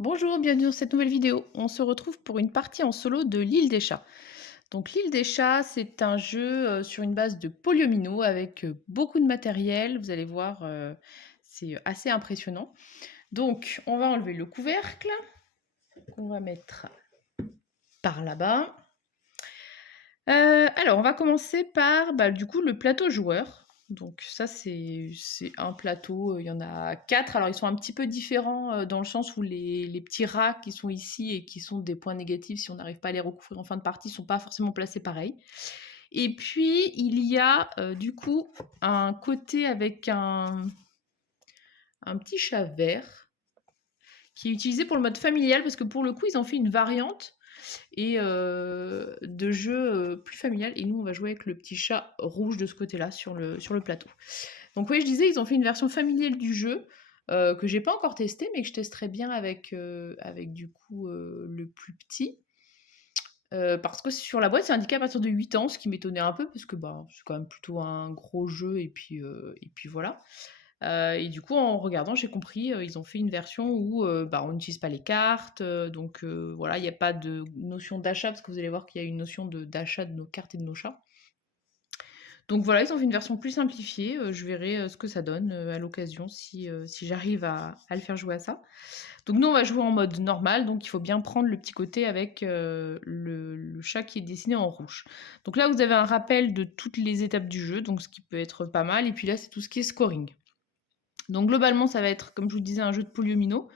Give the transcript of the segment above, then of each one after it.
Bonjour, bienvenue dans cette nouvelle vidéo. On se retrouve pour une partie en solo de l'île des chats. Donc l'île des chats, c'est un jeu sur une base de polyomino avec beaucoup de matériel. Vous allez voir, c'est assez impressionnant. Donc on va enlever le couvercle qu'on va mettre par là-bas. Alors on va commencer par du coup le plateau joueur. Donc ça c'est un plateau, il y en a 4. Alors ils sont un petit peu différents dans le sens où les petits rats qui sont ici et qui sont des points négatifs si on n'arrive pas à les recouvrir en fin de partie sont pas forcément placés pareil. Et puis il y a du coup un côté avec un petit chat vert qui est utilisé pour le mode familial parce que pour le coup ils ont fait une variante et de jeu plus familial. Et nous, on va jouer avec le petit chat rouge de ce côté-là sur le plateau. Donc oui, je disais, ils ont fait une version familiale du jeu que j'ai pas encore testé, mais que je testerai bien avec du coup le plus petit. Parce que sur la boîte, c'est indiqué à partir de 8 ans, ce qui m'étonnait un peu, parce que c'est quand même plutôt un gros jeu, et puis voilà. Et du coup, en regardant, j'ai compris, ils ont fait une version où on n'utilise pas les cartes, donc voilà, il n'y a pas de notion d'achat, parce que vous allez voir qu'il y a une notion d'achat de nos cartes et de nos chats. Donc voilà, ils ont fait une version plus simplifiée, je verrai ce que ça donne à l'occasion si j'arrive à le faire jouer à ça. Donc nous, on va jouer en mode normal, donc il faut bien prendre le petit côté avec le chat qui est dessiné en rouge. Donc là, vous avez un rappel de toutes les étapes du jeu, donc ce qui peut être pas mal, et puis là, c'est tout ce qui est scoring. Donc globalement, ça va être, comme je vous disais, un jeu de polyomino.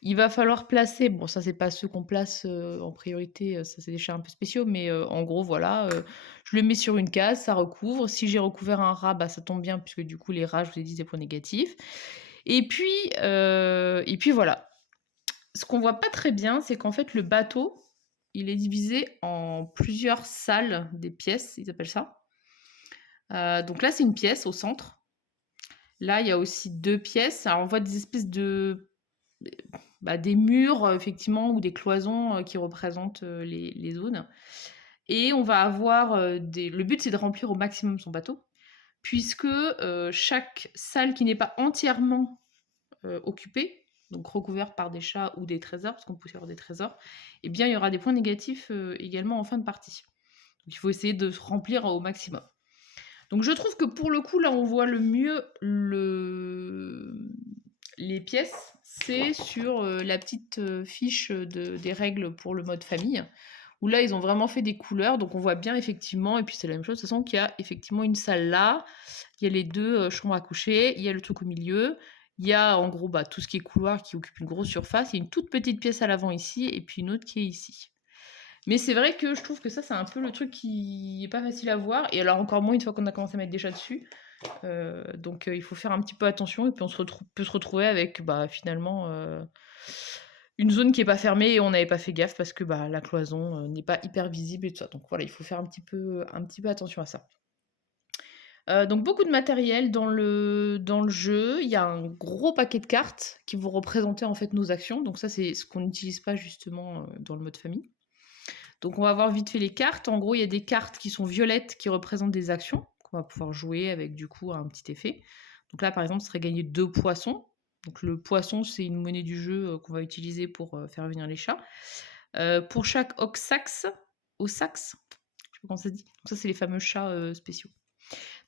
Il va falloir placer, bon ça c'est pas ceux qu'on place en priorité, ça c'est des chats un peu spéciaux, mais en gros voilà, je le mets sur une case, ça recouvre. Si j'ai recouvert un rat, ça tombe bien puisque du coup les rats, je vous ai dit, c'est points négatifs. Et puis voilà. Ce qu'on voit pas très bien, c'est qu'en fait le bateau, il est divisé en plusieurs salles, des pièces, ils appellent ça. Donc là c'est une pièce au centre. Là il y a aussi 2 pièces. Alors on voit des espèces de des murs, effectivement, ou des cloisons qui représentent les zones. Et on va avoir le but, c'est de remplir au maximum son bateau, puisque chaque salle qui n'est pas entièrement occupée, donc recouverte par des chats ou des trésors, parce qu'on peut aussi avoir des trésors, eh bien, il y aura des points négatifs également en fin de partie. Donc, il faut essayer de se remplir au maximum. Donc, je trouve que pour le coup, là, on voit le mieux les pièces, c'est sur la petite fiche des règles pour le mode famille, où là ils ont vraiment fait des couleurs, donc on voit bien effectivement, et puis c'est la même chose, de toute façon qu'il y a effectivement une salle là, il y a les deux chambres à coucher, il y a le truc au milieu, il y a en gros tout ce qui est couloir qui occupe une grosse surface, il y a une toute petite pièce à l'avant ici, et puis une autre qui est ici. Mais c'est vrai que je trouve que ça c'est un peu le truc qui est pas facile à voir, et alors encore moins une fois qu'on a commencé à mettre des chats dessus. Donc il faut faire un petit peu attention et puis peut se retrouver avec finalement une zone qui est pas fermée et on n'avait pas fait gaffe parce que la cloison n'est pas hyper visible et tout ça. Donc voilà, il faut faire un petit peu attention à ça. Donc beaucoup de matériel dans le jeu. Il y a un gros paquet de cartes qui vont représenter en fait nos actions. Donc ça c'est ce qu'on n'utilise pas justement dans le mode famille. Donc on va voir vite fait les cartes. En gros, il y a des cartes qui sont violettes qui représentent des actions qu'on va pouvoir jouer avec du coup un petit effet. Donc là, par exemple, ce serait gagner 2 poissons. Donc le poisson, c'est une monnaie du jeu qu'on va utiliser pour faire venir les chats. Pour chaque oxax, osax, je sais pas comment ça se dit. Donc ça, c'est les fameux chats spéciaux.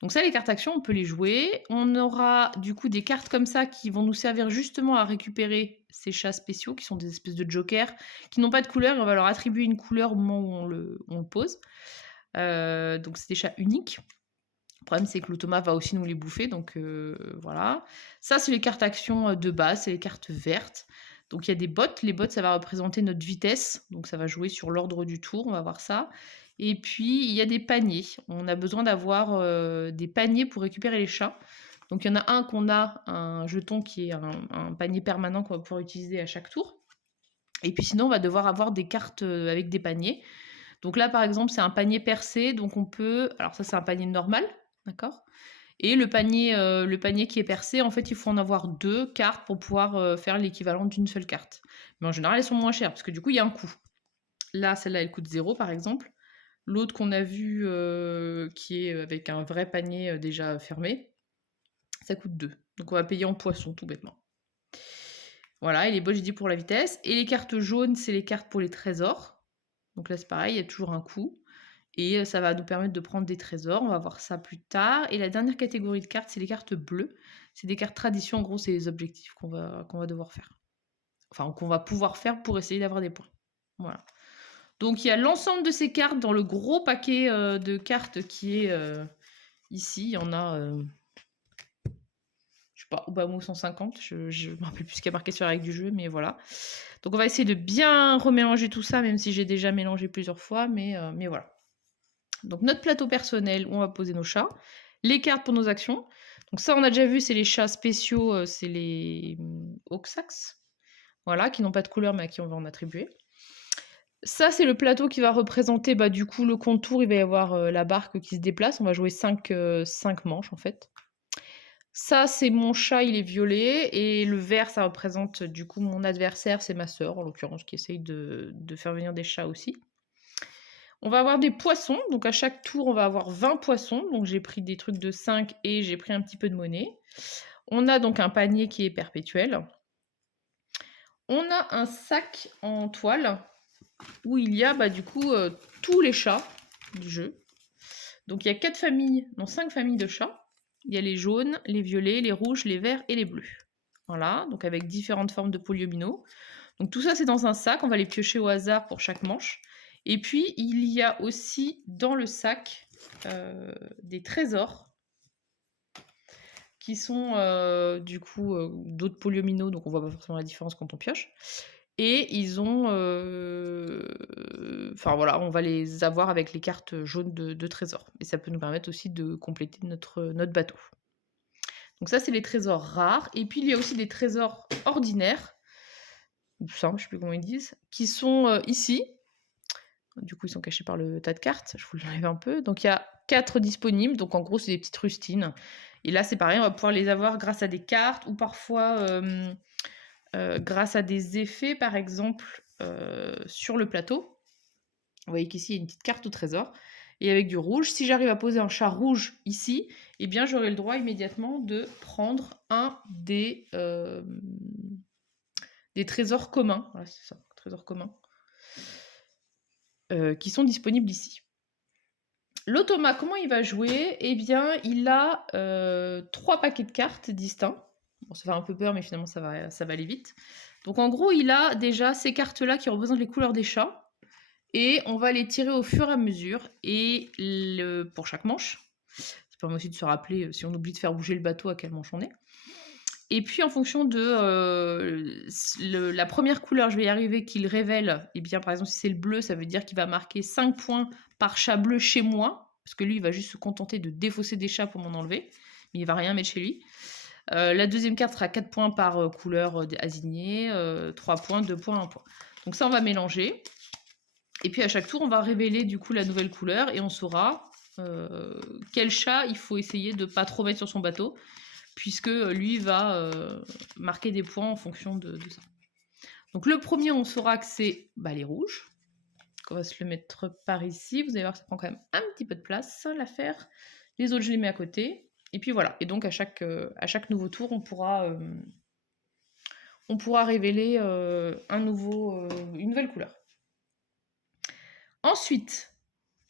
Donc ça, les cartes actions, on peut les jouer. On aura du coup des cartes comme ça qui vont nous servir justement à récupérer ces chats spéciaux, qui sont des espèces de jokers, qui n'ont pas de couleur, et on va leur attribuer une couleur au moment où on le pose. Donc c'est des chats uniques. Le problème, c'est que l'automa va aussi nous les bouffer, donc voilà. Ça, c'est les cartes actions de base, c'est les cartes vertes. Donc il y a des bottes. Les bottes, ça va représenter notre vitesse, donc ça va jouer sur l'ordre du tour, on va voir ça. Et puis, il y a des paniers. On a besoin d'avoir des paniers pour récupérer les chats. Donc il y en a un qu'on a, un jeton qui est un panier permanent qu'on va pouvoir utiliser à chaque tour. Et puis sinon, on va devoir avoir des cartes avec des paniers. Donc là, par exemple, c'est un panier percé, donc on peut... Alors ça, c'est un panier normal, d'accord. Et le panier qui est percé, en fait, il faut en avoir 2 cartes pour pouvoir faire l'équivalent d'une seule carte. Mais en général, elles sont moins chères, parce que du coup, il y a un coût. Là, celle-là, elle coûte 0, par exemple. L'autre qu'on a vu, qui est avec un vrai panier déjà fermé, ça coûte 2. Donc on va payer en poisson, tout bêtement. Voilà, et les bols, j'ai dit pour la vitesse. Et les cartes jaunes, c'est les cartes pour les trésors. Donc là, c'est pareil, il y a toujours un coup. Et ça va nous permettre de prendre des trésors. On va voir ça plus tard. Et la dernière catégorie de cartes, c'est les cartes bleues. C'est des cartes tradition. En gros, c'est les objectifs qu'on va devoir faire. Enfin, qu'on va pouvoir faire pour essayer d'avoir des points. Voilà. Donc, il y a l'ensemble de ces cartes dans le gros paquet de cartes qui est ici. Il y en a, je sais pas, au bas mot 150. Je ne me rappelle plus ce qui est marqué sur la règle du jeu, mais voilà. Donc, on va essayer de bien remélanger tout ça, même si j'ai déjà mélangé plusieurs fois, mais voilà. Donc notre plateau personnel où on va poser nos chats, les cartes pour nos actions. Donc ça on a déjà vu, c'est les chats spéciaux, c'est les Oxax, voilà, qui n'ont pas de couleur mais à qui on va en attribuer. Ça c'est le plateau qui va représenter du coup le contour, il va y avoir la barque qui se déplace, on va jouer 5 manches en fait. Ça c'est mon chat, il est violet, et le vert ça représente du coup mon adversaire, c'est ma sœur en l'occurrence qui essaye de faire venir des chats aussi. On va avoir des poissons, donc à chaque tour, on va avoir 20 poissons. Donc j'ai pris des trucs de 5 et j'ai pris un petit peu de monnaie. On a donc un panier qui est perpétuel. On a un sac en toile où il y a du coup tous les chats du jeu. Donc il y a 4 familles, non 5 familles de chats. Il y a les jaunes, les violets, les rouges, les verts et les bleus. Voilà, donc avec différentes formes de polyomino. Donc tout ça c'est dans un sac, on va les piocher au hasard pour chaque manche. Et puis il y a aussi dans le sac des trésors qui sont du coup d'autres polyomino, donc on voit pas forcément la différence quand on pioche. Et ils ont, enfin voilà, on va les avoir avec les cartes jaunes de trésors. Et ça peut nous permettre aussi de compléter notre bateau. Donc ça c'est les trésors rares. Et puis il y a aussi des trésors ordinaires, ou simples, je sais plus comment ils disent, qui sont ici. Du coup, ils sont cachés par le tas de cartes. Je vous l'enlève un peu. Donc, il y a 4 disponibles. Donc, en gros, c'est des petites rustines. Et là, c'est pareil, on va pouvoir les avoir grâce à des cartes ou parfois grâce à des effets, par exemple, sur le plateau. Vous voyez qu'ici, il y a une petite carte au trésor. Et avec du rouge, si j'arrive à poser un chat rouge ici, eh bien, j'aurai le droit immédiatement de prendre un des trésors communs. Voilà, c'est ça, trésors communs. Qui sont disponibles ici. L'automa, comment il va jouer? Eh bien, il a 3 paquets de cartes distincts. Bon, ça fait un peu peur, mais finalement, ça va aller vite. Donc, en gros, il a déjà ces cartes-là qui représentent les couleurs des chats. Et on va les tirer au fur et à mesure. Et pour chaque manche, ça permet aussi de se rappeler, si on oublie de faire bouger le bateau, à quelle manche on est. Et puis, en fonction de la première couleur, je vais y arriver, qu'il révèle, eh bien, par exemple, si c'est le bleu, ça veut dire qu'il va marquer 5 points par chat bleu chez moi, parce que lui, il va juste se contenter de défausser des chats pour m'en enlever, mais il va rien mettre chez lui. La deuxième carte sera 4 points par couleur assignée, 3 points, 2 points, 1 point. Donc ça, on va mélanger. Et puis, à chaque tour, on va révéler, du coup, la nouvelle couleur, et on saura quel chat il faut essayer de ne pas trop mettre sur son bateau, puisque lui va marquer des points en fonction de ça. Donc le premier, on saura que c'est les rouges. Donc on va se le mettre par ici. Vous allez voir que ça prend quand même un petit peu de place, l'affaire. Les autres, je les mets à côté. Et puis voilà. Et donc à chaque nouveau tour, on pourra révéler une nouvelle couleur. Ensuite,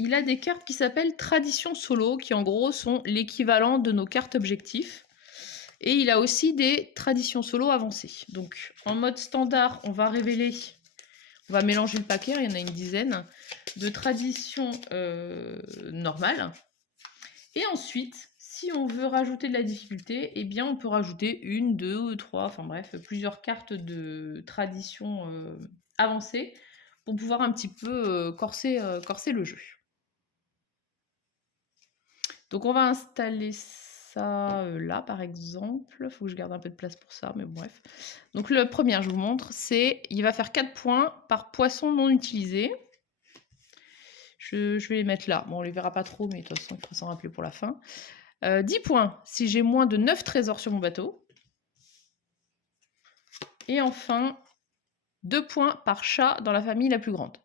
il a des cartes qui s'appellent Tradition Solo, qui en gros sont l'équivalent de nos cartes objectifs. Et il a aussi des traditions solo avancées. Donc en mode standard, on va mélanger le paquet, il y en a une dizaine, de traditions normales. Et ensuite, si on veut rajouter de la difficulté, eh bien on peut rajouter 1, 2, 3, enfin bref, plusieurs cartes de traditions avancées pour pouvoir un petit peu corser le jeu. Donc on va installer ça là par exemple. Il faut que je garde un peu de place pour ça, mais bref. Donc le premier, je vous montre, c'est il va faire 4 points par poisson non utilisé. Je vais les mettre là. Bon, on les verra pas trop, mais de toute façon, il faut s'en rappeler pour la fin. 10 points si j'ai moins de 9 trésors sur mon bateau. Et enfin, 2 points par chat dans la famille la plus grande.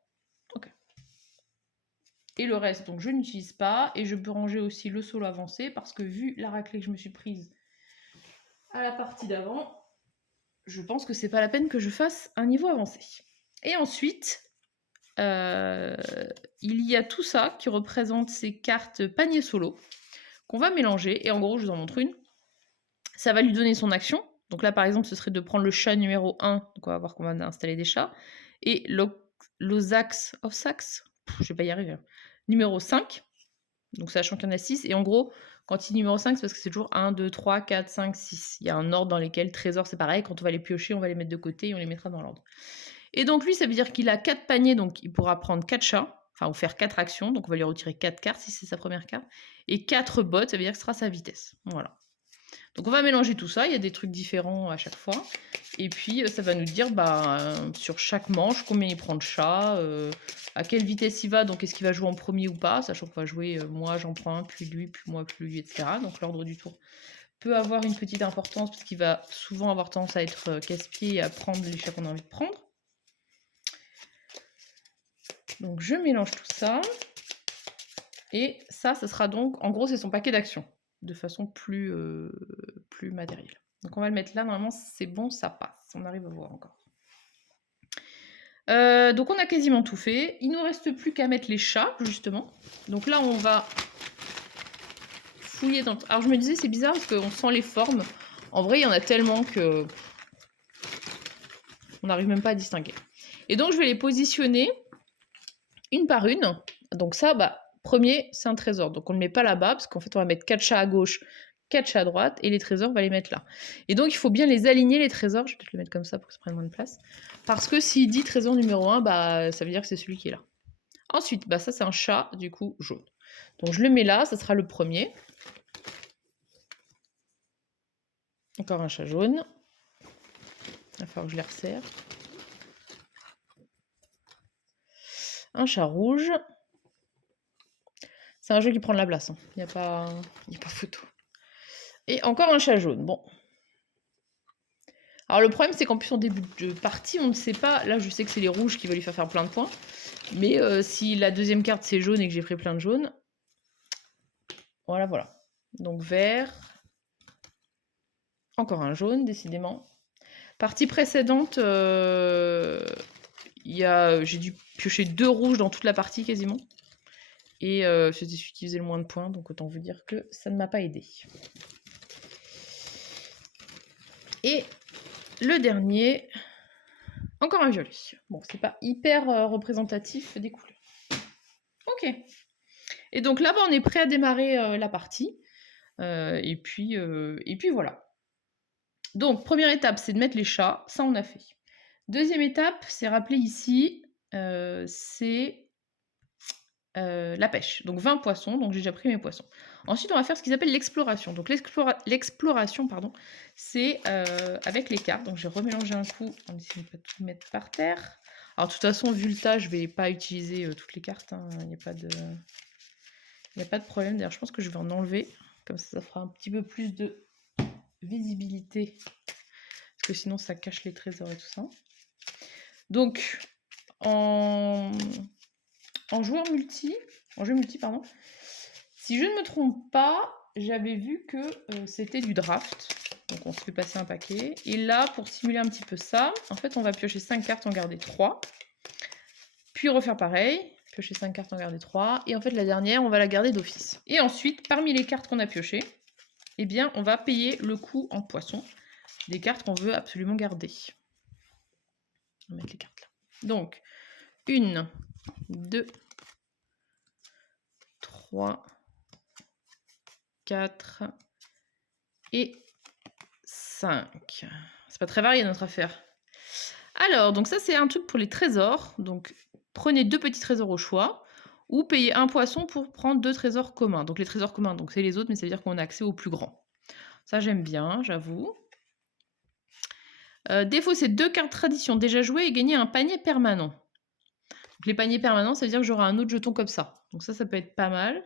Et le reste, donc je n'utilise pas. Et je peux ranger aussi le solo avancé parce que vu la raclée que je me suis prise à la partie d'avant, je pense que c'est pas la peine que je fasse un niveau avancé. Et ensuite, il y a tout ça qui représente ces cartes panier solo qu'on va mélanger. Et en gros, je vous en montre une. Ça va lui donner son action. Donc là, par exemple, ce serait de prendre le chat numéro 1. Donc on va voir qu'on va installer des chats. Et l'Osax, je vais pas y arriver, numéro 5. Donc sachant qu'il y en a 6. Et en gros, quand il dit numéro 5, c'est parce que c'est toujours 1, 2, 3, 4, 5, 6. Il y a un ordre dans lequel trésor, c'est pareil. Quand on va les piocher, on va les mettre de côté et on les mettra dans l'ordre. Et donc lui, ça veut dire qu'il a 4 paniers, donc il pourra prendre 4 chats, enfin, ou faire 4 actions. Donc on va lui retirer 4 cartes si c'est sa première carte. Et 4 bottes, ça veut dire que ce sera sa vitesse. Voilà. Donc on va mélanger tout ça, il y a des trucs différents à chaque fois. Et puis ça va nous dire sur chaque manche combien il prend de chat, à quelle vitesse il va, donc est-ce qu'il va jouer en premier ou pas, sachant qu'on va jouer moi j'en prends un, puis lui, puis lui, etc. Donc l'ordre du tour peut avoir une petite importance parce qu'il va souvent avoir tendance à être casse-pied et à prendre les chats qu'on a envie de prendre. Donc je mélange tout ça. Et ça sera donc, en gros c'est son paquet d'actions, de façon plus matérielle. Donc on va le mettre là, normalement c'est bon, ça passe, on arrive à voir encore. Donc on a quasiment tout fait, il nous reste plus qu'à mettre les chats, justement. Donc là on va fouiller dans... Alors je me disais c'est bizarre parce qu'on sent les formes, en vrai il y en a tellement que... on n'arrive même pas à distinguer. Et donc je vais les positionner une par une, donc ça, premier, c'est un trésor. Donc on ne le met pas là-bas, parce qu'en fait, on va mettre 4 chats à gauche, 4 chats à droite, et les trésors, on va les mettre là. Et donc, il faut bien les aligner, les trésors. Je vais peut-être le mettre comme ça pour que ça prenne moins de place. Parce que s'il dit trésor numéro 1, ça veut dire que c'est celui qui est là. Ensuite, ça, c'est un chat, du coup, jaune. Donc, je le mets là, ça sera le premier. Encore un chat jaune. Il va falloir que je les resserre. Un chat rouge. C'est un jeu qui prend de la place. Il n'y a pas photo. Et encore un chat jaune. Bon. Alors le problème, c'est qu'en plus, en début de partie, on ne sait pas... Là, je sais que c'est les rouges qui vont lui faire plein de points. Mais si la deuxième carte, c'est jaune et que j'ai pris plein de jaunes... Voilà. Donc vert. Encore un jaune, décidément. Partie précédente, j'ai dû piocher 2 rouges dans toute la partie, quasiment. Et c'était celui qui faisait le moins de points, donc autant vous dire que ça ne m'a pas aidé. Et le dernier, encore un violet. Bon, c'est pas hyper représentatif des couleurs. Ok. Et donc là, on est prêt à démarrer la partie. Et puis voilà. Donc, première étape, c'est de mettre les chats. Ça, on a fait. Deuxième étape, c'est rappelé ici, c'est la pêche. Donc 20 poissons, donc j'ai déjà pris mes poissons. Ensuite, on va faire ce qu'ils appellent l'exploration. Donc l'exploration, c'est avec les cartes. Donc j'ai remélangé un coup en essayant de ne pas tout mettre par terre. Alors de toute façon, vu le tas, je ne vais pas utiliser toutes les cartes. Il n'y a pas de problème. D'ailleurs, je pense que je vais en enlever. Comme ça fera un petit peu plus de visibilité. Parce que sinon, ça cache les trésors et tout ça. Donc, en jeu multi, si je ne me trompe pas, j'avais vu que c'était du draft. Donc on se fait passer un paquet. Et là, pour simuler un petit peu ça, en fait, on va piocher 5 cartes, en garder 3. Puis refaire pareil, piocher 5 cartes, en garder 3. Et en fait, la dernière, on va la garder d'office. Et ensuite, parmi les cartes qu'on a piochées, eh bien, on va payer le coût en poisson des cartes qu'on veut absolument garder. On va mettre les cartes là. Donc, 1, 2, 3, 4 et 5. C'est pas très varié notre affaire. Alors, donc ça c'est un truc pour les trésors. Donc prenez 2 petits trésors au choix ou payez un poisson pour prendre 2 trésors communs. Donc les trésors communs, donc c'est les autres, mais ça veut dire qu'on a accès aux plus grands. Ça j'aime bien, j'avoue. Défaut, c'est 2 cartes tradition déjà jouées et gagner un panier permanent. Donc les paniers permanents, ça veut dire que j'aurai un autre jeton comme ça. Donc ça peut être pas mal.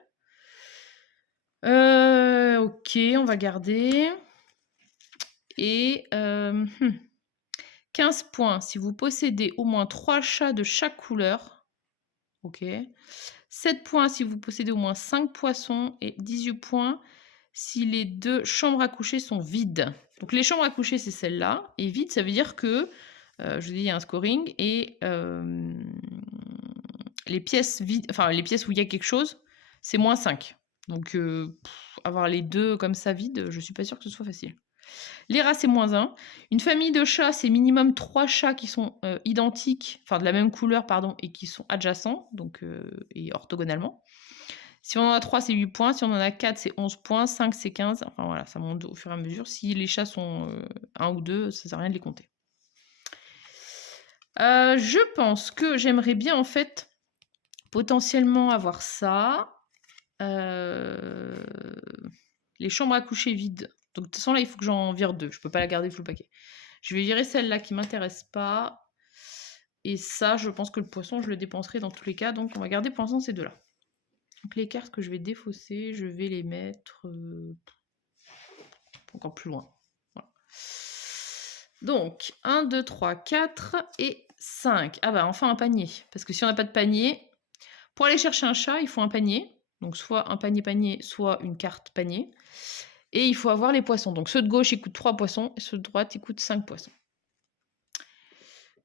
Ok, on va garder. Et 15 points si vous possédez au moins 3 chats de chaque couleur. Ok. 7 points si vous possédez au moins 5 poissons. Et 18 points si les 2 chambres à coucher sont vides. Donc les chambres à coucher, c'est celle-là. Et vide, ça veut dire que, je vous dis, il y a un scoring. Et les pièces vides, enfin les pièces où il y a quelque chose, c'est -5. Donc avoir les deux comme ça vides, je suis pas sûre que ce soit facile. Les rats, c'est -1. Une famille de chats, c'est minimum 3 chats qui sont identiques, enfin de la même couleur, pardon, et qui sont adjacents, donc et orthogonalement. Si on en a 3, c'est 8 points. Si on en a 4, c'est 11 points. 5, c'est 15. Enfin voilà, ça monte au fur et à mesure. Si les chats sont 1 ou 2, ça sert à rien de les compter. Je pense que j'aimerais bien, en fait, potentiellement avoir ça. Les chambres à coucher vides. Donc de toute façon, là, il faut que j'en vire 2. Je peux pas la garder full paquet. Je vais virer celle-là qui m'intéresse pas. Et ça, je pense que le poisson, je le dépenserai dans tous les cas. Donc on va garder pour l'instant ces deux-là. Donc les cartes que je vais défausser, je vais les mettre encore plus loin. Voilà. Donc 1, 2, 3, 4 et 5. Ah bah enfin un panier. Parce que si on n'a pas de panier, pour aller chercher un chat, il faut un panier. Donc soit un panier, soit une carte panier. Et il faut avoir les poissons. Donc ceux de gauche, ils coûtent 3 poissons. Et ceux de droite, ils coûtent 5 poissons.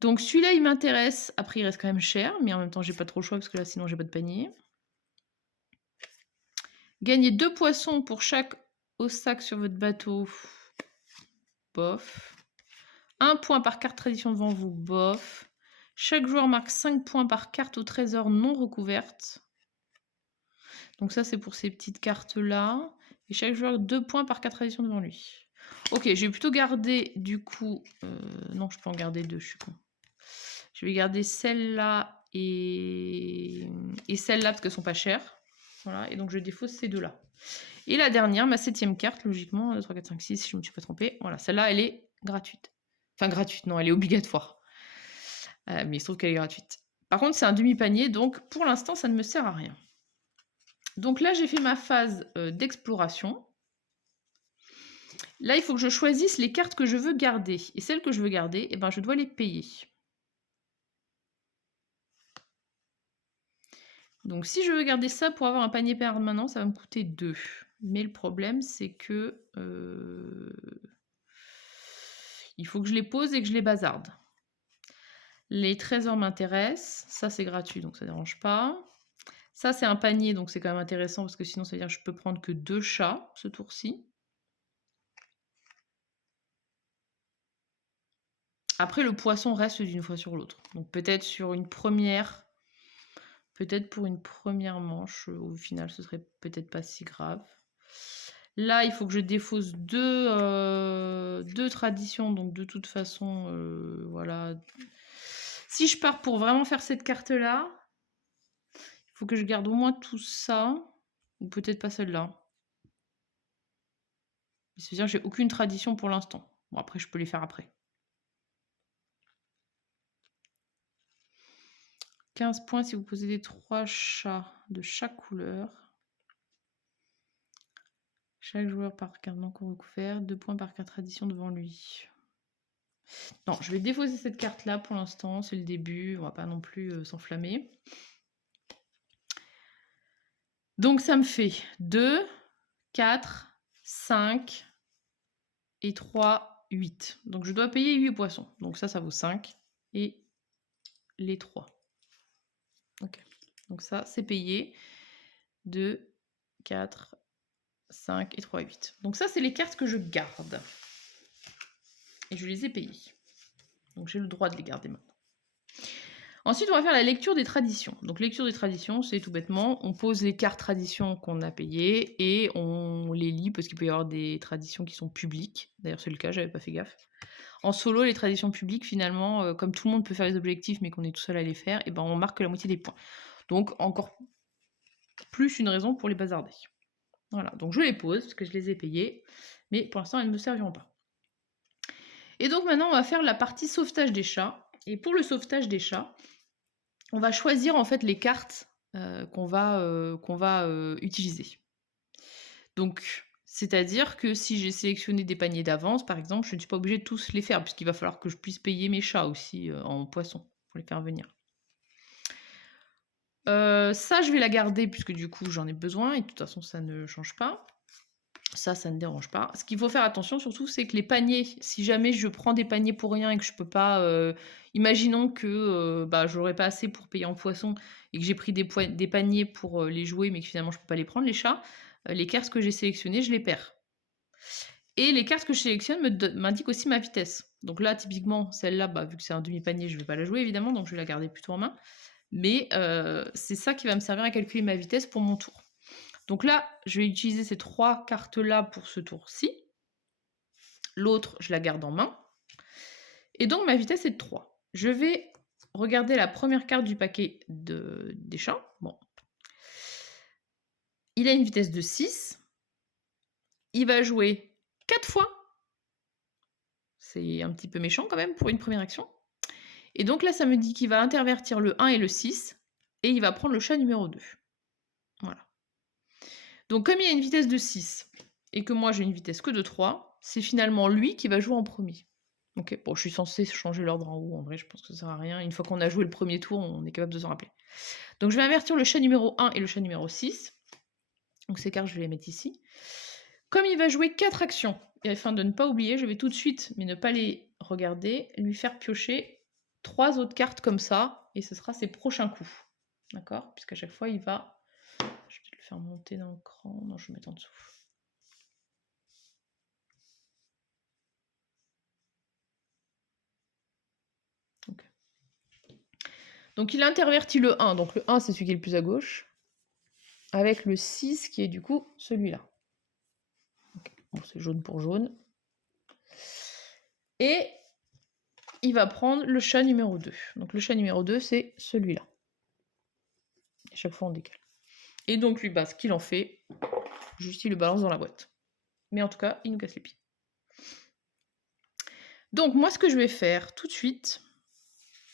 Donc celui-là, il m'intéresse. Après, il reste quand même cher. Mais en même temps, j'ai pas trop le choix parce que là, sinon, j'ai pas de panier. Gagner 2 poissons pour chaque ossac sur votre bateau. Bof. 1 point par carte tradition devant vous. Bof. Chaque joueur marque 5 points par carte au trésor non recouverte. Donc ça, c'est pour ces petites cartes-là. Et chaque joueur, 2 points par carte tradition devant lui. Ok, je vais plutôt garder, du coup... non, je peux en garder 2, je suis con. Je vais garder celle-là et celle-là, parce qu'elles sont pas chères. Voilà, et donc je défausse ces deux-là. Et la dernière, ma 7e carte, logiquement, 1, 2, 3, 4, 5, 6, si je ne me suis pas trompée. Voilà, celle-là, elle est gratuite. Enfin, gratuite, non, elle est obligatoire. Mais il se trouve qu'elle est gratuite. Par contre, c'est un demi-panier, donc pour l'instant, ça ne me sert à rien. Donc là, j'ai fait ma phase d'exploration. Là, il faut que je choisisse les cartes que je veux garder. Et celles que je veux garder, eh ben, je dois les payer. Donc si je veux garder ça pour avoir un panier permanent, ça va me coûter 2. Mais le problème, c'est que il faut que je les pose et que je les bazarde. Les trésors m'intéressent. Ça, c'est gratuit, donc ça ne dérange pas. Ça, c'est un panier, donc c'est quand même intéressant parce que sinon, ça veut dire que je peux prendre que 2 chats ce tour-ci. Après, le poisson reste d'une fois sur l'autre. Donc peut-être sur une première... Peut-être pour une première manche, au final, ce serait peut-être pas si grave. Là, il faut que je défausse 2 traditions. Donc de toute façon, voilà. Si je pars pour vraiment faire cette carte-là, il faut que je garde au moins tout ça. Ou peut-être pas celle-là. C'est-à-dire que j'ai aucune tradition pour l'instant. Bon, après, je peux les faire après. 15 points si vous possédez 3 chats de chaque couleur. Chaque joueur par carte non recouverte, 2 points par carte tradition devant lui. Non, je vais défausser cette carte-là pour l'instant, c'est le début, on va pas non plus s'enflammer. Donc ça me fait 2, 4, 5 et 3, 8. Donc je dois payer 8 poissons. Donc ça vaut 5 et les 3. Ok. Donc ça, c'est payé. 2, 4, 5 et 3, 8. Donc ça, c'est les cartes que je garde. Et je les ai payées. Donc j'ai le droit de les garder maintenant. Ensuite, on va faire la lecture des traditions. Donc lecture des traditions, c'est tout bêtement, on pose les cartes traditions qu'on a payées et on les lit parce qu'il peut y avoir des traditions qui sont publiques. D'ailleurs, c'est le cas, j'avais pas fait gaffe. En solo, les traditions publiques, finalement, comme tout le monde peut faire les objectifs, mais qu'on est tout seul à les faire, et ben on marque la moitié des points. Donc encore plus une raison pour les bazarder. Voilà, donc je les pose parce que je les ai payées, mais pour l'instant, elles ne me serviront pas. Et donc maintenant, on va faire la partie sauvetage des chats. Et pour le sauvetage des chats, on va choisir en fait les cartes qu'on va utiliser. Donc, c'est-à-dire que si j'ai sélectionné des paniers d'avance, par exemple, je ne suis pas obligée de tous les faire, puisqu'il va falloir que je puisse payer mes chats aussi en poisson pour les faire venir. Ça, je vais la garder, puisque du coup, j'en ai besoin, et de toute façon, ça ne change pas. Ça ne dérange pas. Ce qu'il faut faire attention surtout, c'est que les paniers, si jamais je prends des paniers pour rien et que je peux pas, imaginons que, bah, j'aurais pas assez pour payer en poisson et que j'ai pris des paniers pour, les jouer, mais que finalement je peux pas les prendre les chats, les cartes que j'ai sélectionnées, je les perds. Et les cartes que je sélectionne m'indiquent aussi ma vitesse. Donc là, typiquement, celle-là, bah, vu que c'est un demi-panier, je vais pas la jouer évidemment, donc je vais la garder plutôt en main. Mais, c'est ça qui va me servir à calculer ma vitesse pour mon tour. Donc là, je vais utiliser ces 3 cartes-là pour ce tour-ci. L'autre, je la garde en main. Et donc, ma vitesse est de 3. Je vais regarder la première carte du paquet des chats. Bon. Il a une vitesse de 6. Il va jouer 4 fois. C'est un petit peu méchant quand même pour une première action. Et donc là, ça me dit qu'il va intervertir le 1 et le 6. Et il va prendre le chat numéro 2. Voilà. Donc comme il a une vitesse de 6 et que moi j'ai une vitesse que de 3, c'est finalement lui qui va jouer en premier. Ok, bon, je suis censée changer l'ordre en haut, en vrai je pense que ça sert à rien. Une fois qu'on a joué le premier tour, on est capable de s'en rappeler. Donc je vais invertir le chat numéro 1 et le chat numéro 6. Donc ces cartes, je vais les mettre ici. Comme il va jouer 4 actions, et afin de ne pas oublier, je vais tout de suite, mais ne pas les regarder, lui faire piocher 3 autres cartes comme ça, et ce sera ses prochains coups. D'accord? Puisqu'à chaque fois, il va... Je vais peut-être le faire monter dans le cran. Non, je vais le mettre en dessous. Okay. Donc il intervertit le 1. Donc le 1, c'est celui qui est le plus à gauche. Avec le 6 qui est du coup celui-là. Okay. Bon, c'est jaune pour jaune. Et il va prendre le chat numéro 2. Donc le chat numéro 2, c'est celui-là. À chaque fois, on décale. Et donc lui, bah, ce qu'il en fait, juste il le balance dans la boîte. Mais en tout cas, il nous casse les pieds. Donc moi, ce que je vais faire tout de suite...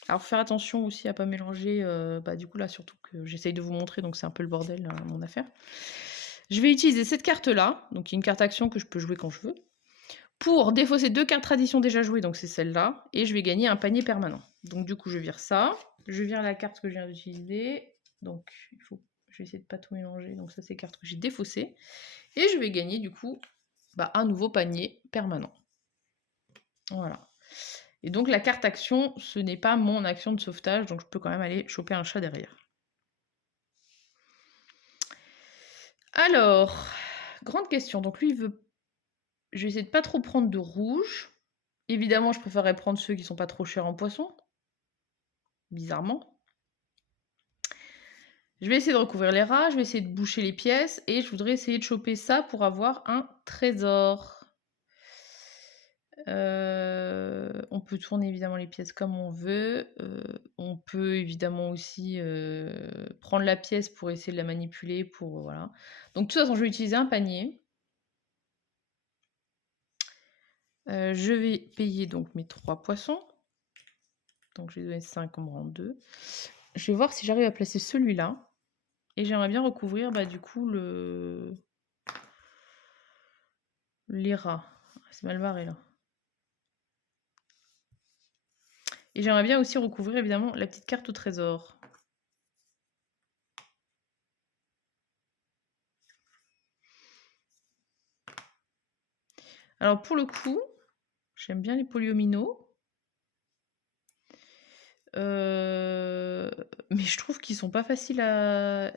Alors faire attention aussi à pas mélanger, bah, du coup là surtout que j'essaye de vous montrer, donc c'est un peu le bordel mon affaire. Je vais utiliser cette carte-là, donc qui est une carte action que je peux jouer quand je veux, pour défausser 2 cartes tradition déjà jouées, donc c'est celle-là, et je vais gagner un panier permanent. Donc du coup je vire ça, je vire la carte que je viens d'utiliser, donc je vais essayer de pas tout mélanger, donc ça c'est cartes que j'ai défaussées, et je vais gagner du coup bah, un nouveau panier permanent. Voilà. Et donc la carte action, ce n'est pas mon action de sauvetage, donc je peux quand même aller choper un chat derrière. Alors, grande question. Donc lui, il veut... Je vais essayer de pas trop prendre de rouge. Évidemment, je préférerais prendre ceux qui sont pas trop chers en poisson. Bizarrement. Je vais essayer de recouvrir les rats, je vais essayer de boucher les pièces, et je voudrais essayer de choper ça pour avoir un trésor. On peut tourner évidemment les pièces comme on veut. On peut évidemment aussi prendre la pièce pour essayer de la manipuler. Voilà. Donc de toute façon, je vais utiliser un panier. Je vais payer donc mes 3 poissons. Donc je vais donner 5, on me rend 2. Je vais voir si j'arrive à placer celui-là. Et j'aimerais bien recouvrir bah, du coup les rats. C'est mal barré là. Et j'aimerais bien aussi recouvrir évidemment la petite carte au trésor. Alors pour le coup, j'aime bien les polyomino. Mais je trouve qu'ils sont pas faciles à...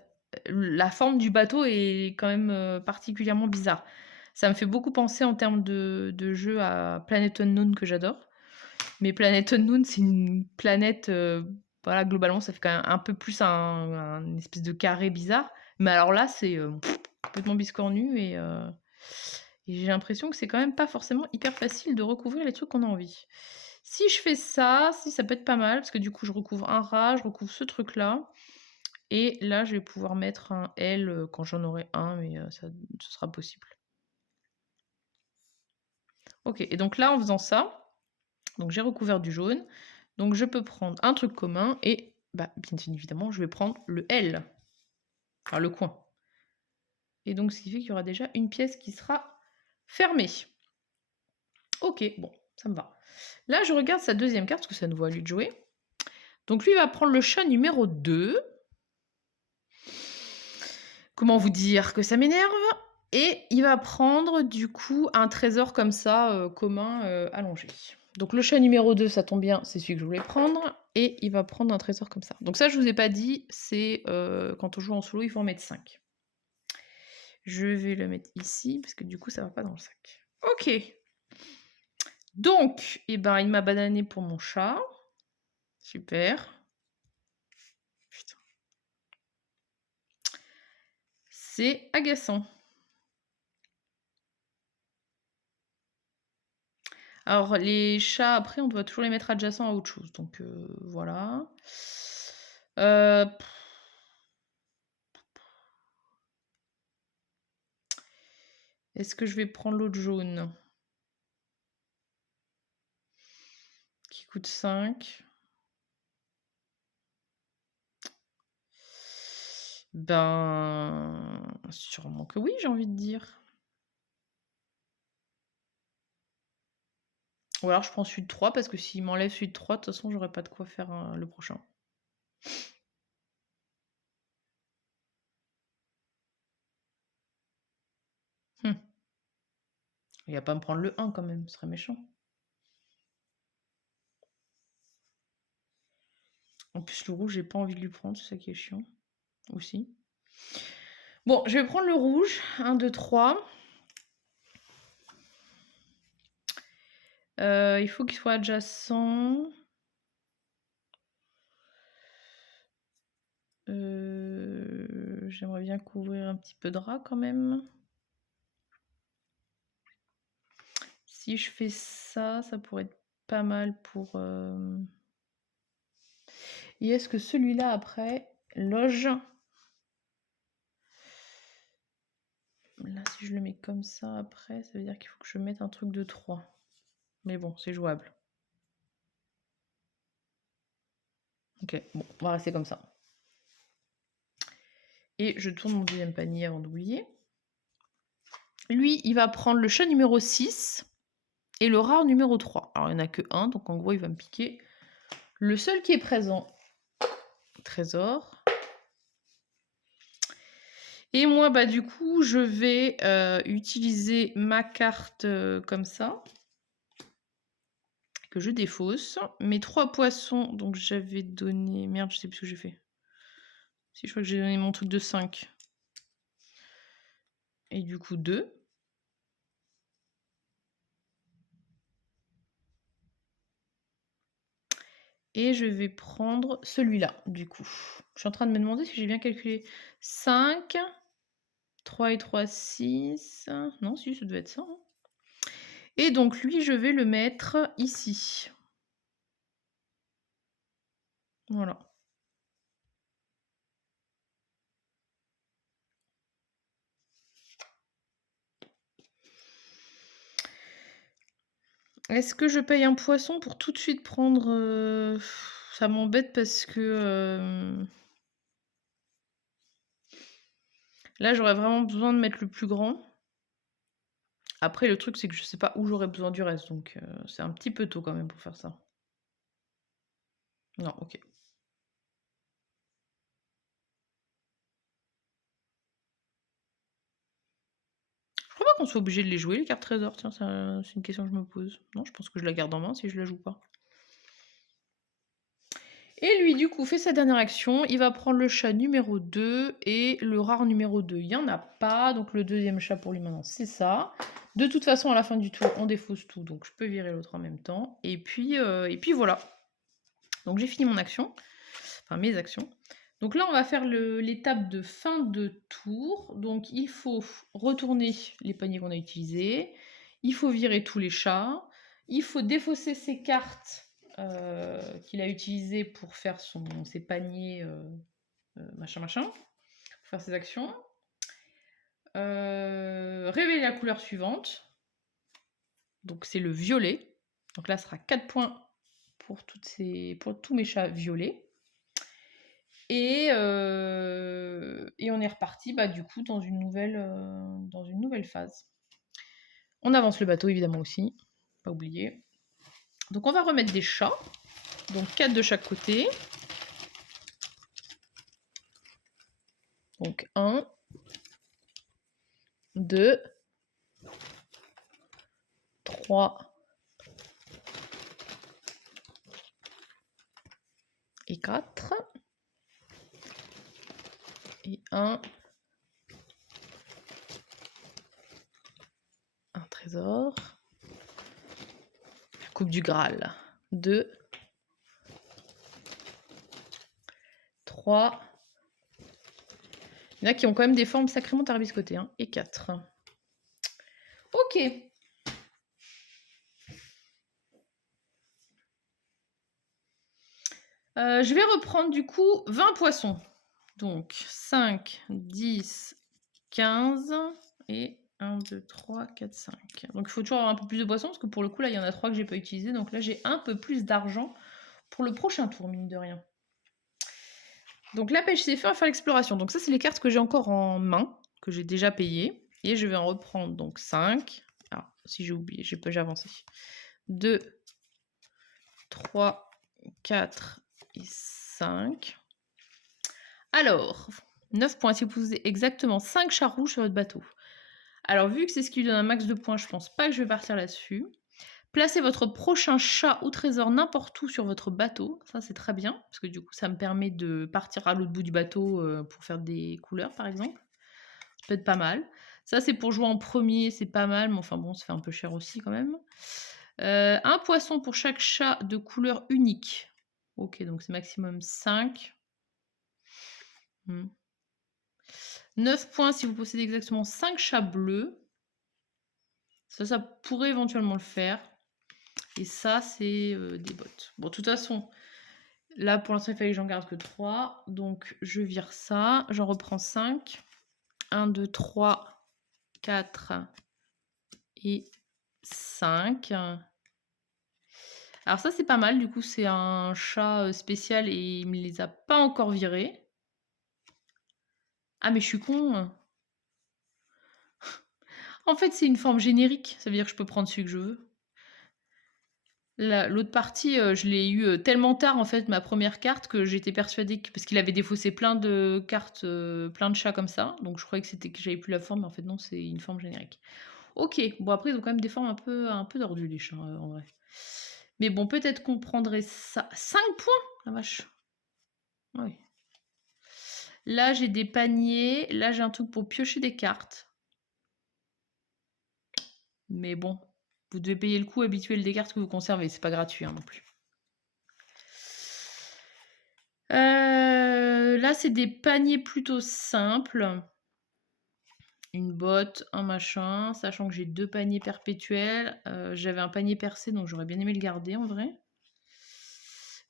La forme du bateau est quand même particulièrement bizarre. Ça me fait beaucoup penser en termes de jeu à Planet Unknown que j'adore. Mais Planet Unknown, c'est une planète... voilà, globalement, ça fait quand même un peu plus un espèce de carré bizarre. Mais alors là, c'est complètement biscornu et j'ai l'impression que c'est quand même pas forcément hyper facile de recouvrir les trucs qu'on a envie. Si je fais ça, si ça peut être pas mal, parce que du coup je recouvre un rat, je recouvre ce truc-là, et là je vais pouvoir mettre un L quand j'en aurai un, mais ce sera possible. Ok, et donc là en faisant ça, donc j'ai recouvert du jaune, donc je peux prendre un truc commun, et bah, bien évidemment je vais prendre le L, enfin le coin. Et donc ce qui fait qu'il y aura déjà une pièce qui sera fermée. Ok, bon, ça me va. Là, je regarde sa deuxième carte, parce que ça nous vaut à lui de jouer. Donc lui, il va prendre le chat numéro 2. Comment vous dire que ça m'énerve? Et il va prendre du coup un trésor comme ça, commun, allongé. Donc le chat numéro 2, ça tombe bien, c'est celui que je voulais prendre et il va prendre un trésor comme ça. Donc ça, je vous ai pas dit, c'est, quand on joue en solo, il faut en mettre 5. Je vais le mettre ici parce que du coup, ça va pas dans le sac. OK. Donc, eh ben, il m'a banané pour mon chat. Super. Putain. C'est agaçant. Alors les chats, après, on doit toujours les mettre adjacents à autre chose, donc voilà. Heu, Est-ce que je vais prendre l'autre jaune? Qui coûte 5. Ben, sûrement que oui, j'ai envie de dire. Ou alors je prends celui de 3 parce que s'il m'enlève celui de 3, de toute façon, j'aurai pas de quoi faire, le prochain. Mmh. Il va pas me prendre le 1 quand même, ce serait méchant. En plus, le rouge, j'ai pas envie de lui prendre, c'est ça qui est chiant, aussi. Bon, je vais prendre le rouge. 1, 2, 3. Il faut qu'il soit adjacent. J'aimerais bien couvrir un petit peu de ras quand même. Si je fais ça, ça pourrait être pas mal pour... Et est-ce que celui-là, après, loge? Là, si je le mets comme ça, après, ça veut dire qu'il faut que je mette un truc de 3. Mais bon, c'est jouable. Ok, bon, on va rester comme ça. Et je tourne mon deuxième panier avant d'oublier. Lui, il va prendre le chat numéro 6 et le rare numéro 3. Alors, il n'y en a que un, donc en gros, il va me piquer le seul qui est présent. Trésor. Et moi, bah, du coup, je vais utiliser ma carte comme ça, que je défausse. Mes 3 poissons, donc j'avais donné... Merde, je sais plus ce que j'ai fait. Si, je crois que j'ai donné mon truc de 5. Et du coup, 2. Et je vais prendre celui-là, du coup. Je suis en train de me demander si j'ai bien calculé. 5, 3 et 3, 6. Non, si, ça devait être ça. Hein. Et donc, lui, je vais le mettre ici. Voilà. Est-ce que je paye un poisson pour tout de suite prendre... Ça m'embête parce que... Là, j'aurais vraiment besoin de mettre le plus grand. Après, le truc, c'est que je sais pas où j'aurais besoin du reste. Donc, c'est un petit peu tôt quand même pour faire ça. Non, ok. Je crois pas qu'on soit obligé de les jouer, les cartes trésors. Tiens, c'est une question que je me pose. Non, je pense que je la garde en main si je la joue pas. Et lui, du coup, fait sa dernière action. Il va prendre le chat numéro 2 et le rare numéro 2. Il n'y en a pas. Donc, le deuxième chat pour lui maintenant, c'est ça. De toute façon, à la fin du tour, on défausse tout. Donc, je peux virer l'autre en même temps. Et puis voilà. Donc, j'ai fini mon action. Enfin, mes actions. Donc là, on va faire l'étape de fin de tour. Donc, il faut retourner les paniers qu'on a utilisés. Il faut virer tous les chats. Il faut défausser ses cartes qu'il a utilisées pour faire ses paniers, machin, pour faire ses actions. Révéler la couleur suivante. Donc, c'est le violet. Donc là, ce sera 4 points pour tous mes chats violets. Et on est reparti bah, du coup dans une nouvelle phase. On avance le bateau évidemment aussi, pas oublier. Donc on va remettre des chats, donc 4 de chaque côté. Donc 1, 2, 3 et 4. Et un trésor. La coupe du Graal. 2, 3. Il y en a qui ont quand même des formes sacrément tarabiscotées. Hein, et 4. Ok. Je vais reprendre du coup 20 poissons. Donc 5, 10, 15 et 1, 2, 3, 4, 5. Donc il faut toujours avoir un peu plus de poissons parce que pour le coup là il y en a 3 que j'ai pas utilisé. Donc là j'ai un peu plus d'argent pour le prochain tour, mine de rien. Donc la pêche c'est fait, on va faire l'exploration. Donc ça c'est les cartes que j'ai encore en main, que j'ai déjà payées. Et je vais en reprendre donc 5. Alors si j'ai oublié, j'ai avancé. 2, 3, 4 et 5. Alors, 9 points si vous posez exactement 5 chats rouges sur votre bateau. Alors, vu que c'est ce qui lui donne un max de points, je pense pas que je vais partir là-dessus. Placez votre prochain chat ou trésor n'importe où sur votre bateau. Ça, c'est très bien, parce que du coup, ça me permet de partir à l'autre bout du bateau pour faire des couleurs, par exemple. Ça peut être pas mal. Ça, c'est pour jouer en premier, c'est pas mal, mais enfin bon, ça fait un peu cher aussi quand même. Un poisson pour chaque chat de couleur unique. Ok, donc c'est maximum 5. 9 points si vous possédez exactement 5 chats bleus. Ça pourrait éventuellement le faire. Et ça, c'est des bottes. Bon, de toute façon, là, pour l'instant, il fallait que j'en garde que 3. Donc, je vire ça. J'en reprends 5. 1, 2, 3, 4 et 5. Alors ça, c'est pas mal. Du coup, c'est un chat spécial et il me les a pas encore virés. Ah, mais je suis con. En fait, c'est une forme générique. Ça veut dire que je peux prendre celui que je veux. L'autre partie, je l'ai eu tellement tard, en fait, ma première carte, que j'étais persuadée que... Parce qu'il avait défaussé plein de cartes, plein de chats comme ça. Donc je croyais que c'était que j'avais plus la forme, mais en fait non, c'est une forme générique. Ok, bon après ils ont quand même des formes un peu tordues les chats, en vrai. Mais bon, peut-être qu'on prendrait ça. 5 points, la vache. Oui. Là j'ai des paniers, là j'ai un truc pour piocher des cartes. Mais bon, vous devez payer le coût habituel des cartes que vous conservez, c'est pas gratuit hein, non plus. Là, c'est des paniers plutôt simples. Une botte, un machin, sachant que j'ai 2 paniers perpétuels. J'avais un panier percé, donc j'aurais bien aimé le garder en vrai.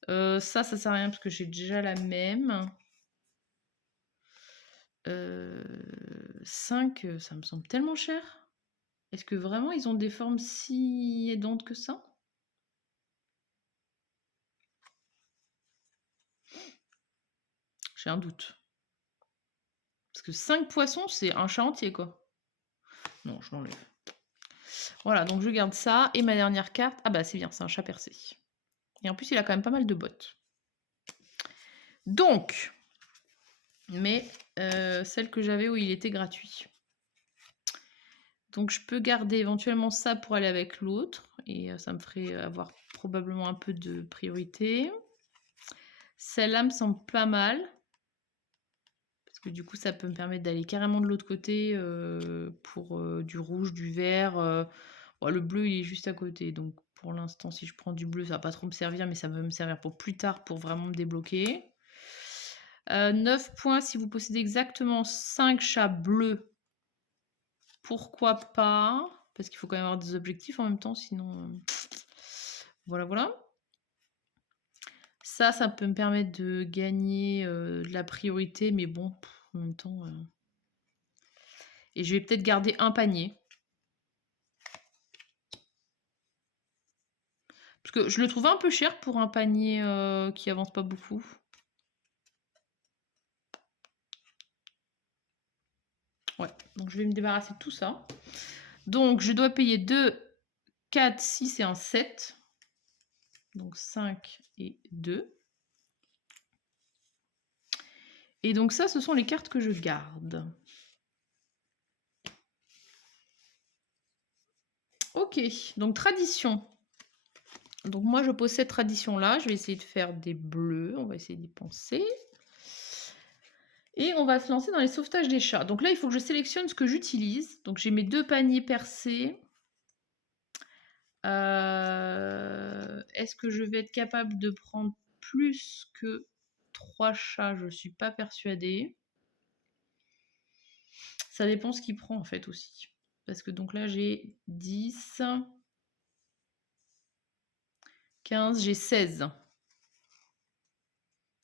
Ça sert à rien parce que j'ai déjà la même. 5, ça me semble tellement cher. Est-ce que vraiment ils ont des formes si aidantes que ça? J'ai un doute. Parce que 5 poissons, c'est un chat entier, quoi. Non, je l'enlève. Voilà, donc je garde ça. Et ma dernière carte, ah bah c'est bien, c'est un chat percé. Et en plus, il a quand même pas mal de bottes. Donc, mais celle que j'avais où il était gratuit. Donc je peux garder éventuellement ça pour aller avec l'autre. Et ça me ferait avoir probablement un peu de priorité. Celle-là me semble pas mal. Parce que du coup, ça peut me permettre d'aller carrément de l'autre côté pour du rouge, du vert. Bon, le bleu, il est juste à côté. Donc pour l'instant, si je prends du bleu, ça va pas trop me servir. Mais ça va me servir pour plus tard pour vraiment me débloquer. 9 points si vous possédez exactement 5 chats bleus. Pourquoi pas? Parce qu'il faut quand même avoir des objectifs en même temps, sinon... Voilà, voilà. Ça peut me permettre de gagner de la priorité, mais bon, en même temps... Et je vais peut-être garder un panier. Parce que je le trouve un peu cher pour un panier qui avance pas beaucoup. Ouais, donc je vais me débarrasser de tout ça. Donc je dois payer 2, 4, 6 et un 7. Donc 5 et 2. Et donc ça, ce sont les cartes que je garde. Ok, donc tradition. Donc moi, je pose cette tradition-là. Je vais essayer de faire des bleus. On va essayer d'y penser. Et on va se lancer dans les sauvetages des chats. Donc là, il faut que je sélectionne ce que j'utilise. Donc j'ai mes 2 paniers percés. Est-ce que je vais être capable de prendre plus que 3 chats? Je ne suis pas persuadée. Ça dépend ce qu'il prend en fait aussi. Parce que donc là, j'ai 10, 15, j'ai 16.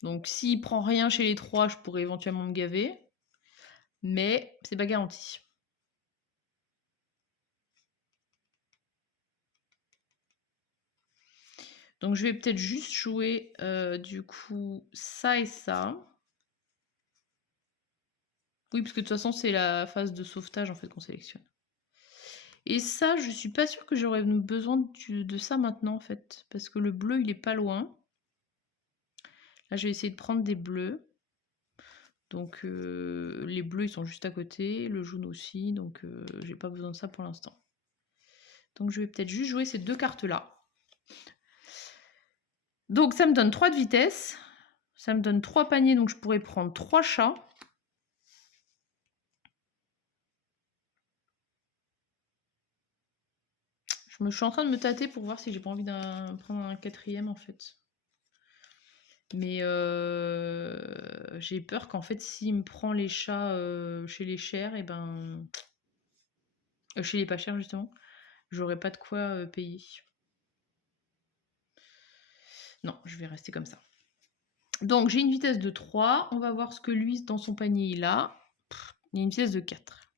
Donc s'il prend rien chez les 3, je pourrais éventuellement me gaver. Mais c'est pas garanti. Donc je vais peut-être juste jouer du coup ça et ça. Oui, parce que de toute façon, c'est la phase de sauvetage en fait qu'on sélectionne. Et ça, je suis pas sûre que j'aurais besoin de ça maintenant en fait. Parce que le bleu, il est pas loin. Là, je vais essayer de prendre des bleus. Donc les bleus, ils sont juste à côté. Le jaune aussi. Donc j'ai pas besoin de ça pour l'instant. Donc je vais peut-être juste jouer ces 2 cartes-là. Donc ça me donne 3 de vitesse. Ça me donne 3 paniers, donc je pourrais prendre 3 chats. Je suis en train de me tâter pour voir si j'ai pas envie de prendre un 4e en fait. Mais j'ai peur qu'en fait, s'il me prend les chats chez les chers, et ben. Chez les pas chers justement, j'aurais pas de quoi payer. Non, je vais rester comme ça. Donc j'ai une vitesse de 3. On va voir ce que lui, dans son panier, il a. Il a une vitesse de 4.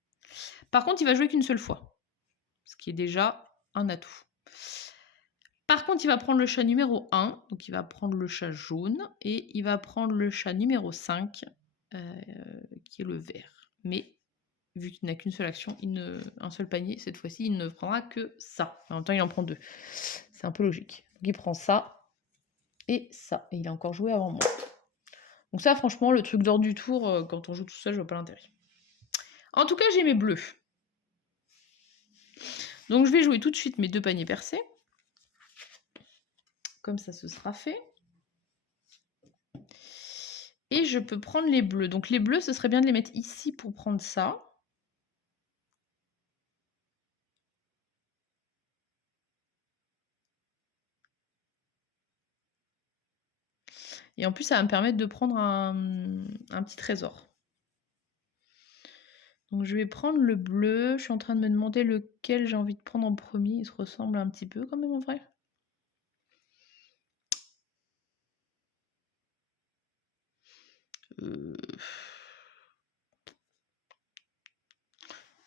Par contre, il va jouer qu'une seule fois. Ce qui est déjà un atout. Par contre, il va prendre le chat numéro 1. Donc il va prendre le chat jaune. Et il va prendre le chat numéro 5. Qui est le vert. Mais vu qu'il n'a qu'une seule action, un seul panier, cette fois-ci, il ne prendra que ça. En même temps, il en prend 2. C'est un peu logique. Donc il prend ça et ça. Et il a encore joué avant moi. Donc ça, franchement, le truc d'ordre du tour, quand on joue tout seul, je vois pas l'intérêt. En tout cas, j'ai mes bleus. Donc je vais jouer tout de suite mes 2 paniers percés. Comme ça, ce sera fait. Et je peux prendre les bleus. Donc les bleus, ce serait bien de les mettre ici pour prendre ça. Et en plus, ça va me permettre de prendre un petit trésor. Donc je vais prendre le bleu. Je suis en train de me demander lequel j'ai envie de prendre en premier. Il se ressemble un petit peu quand même en vrai.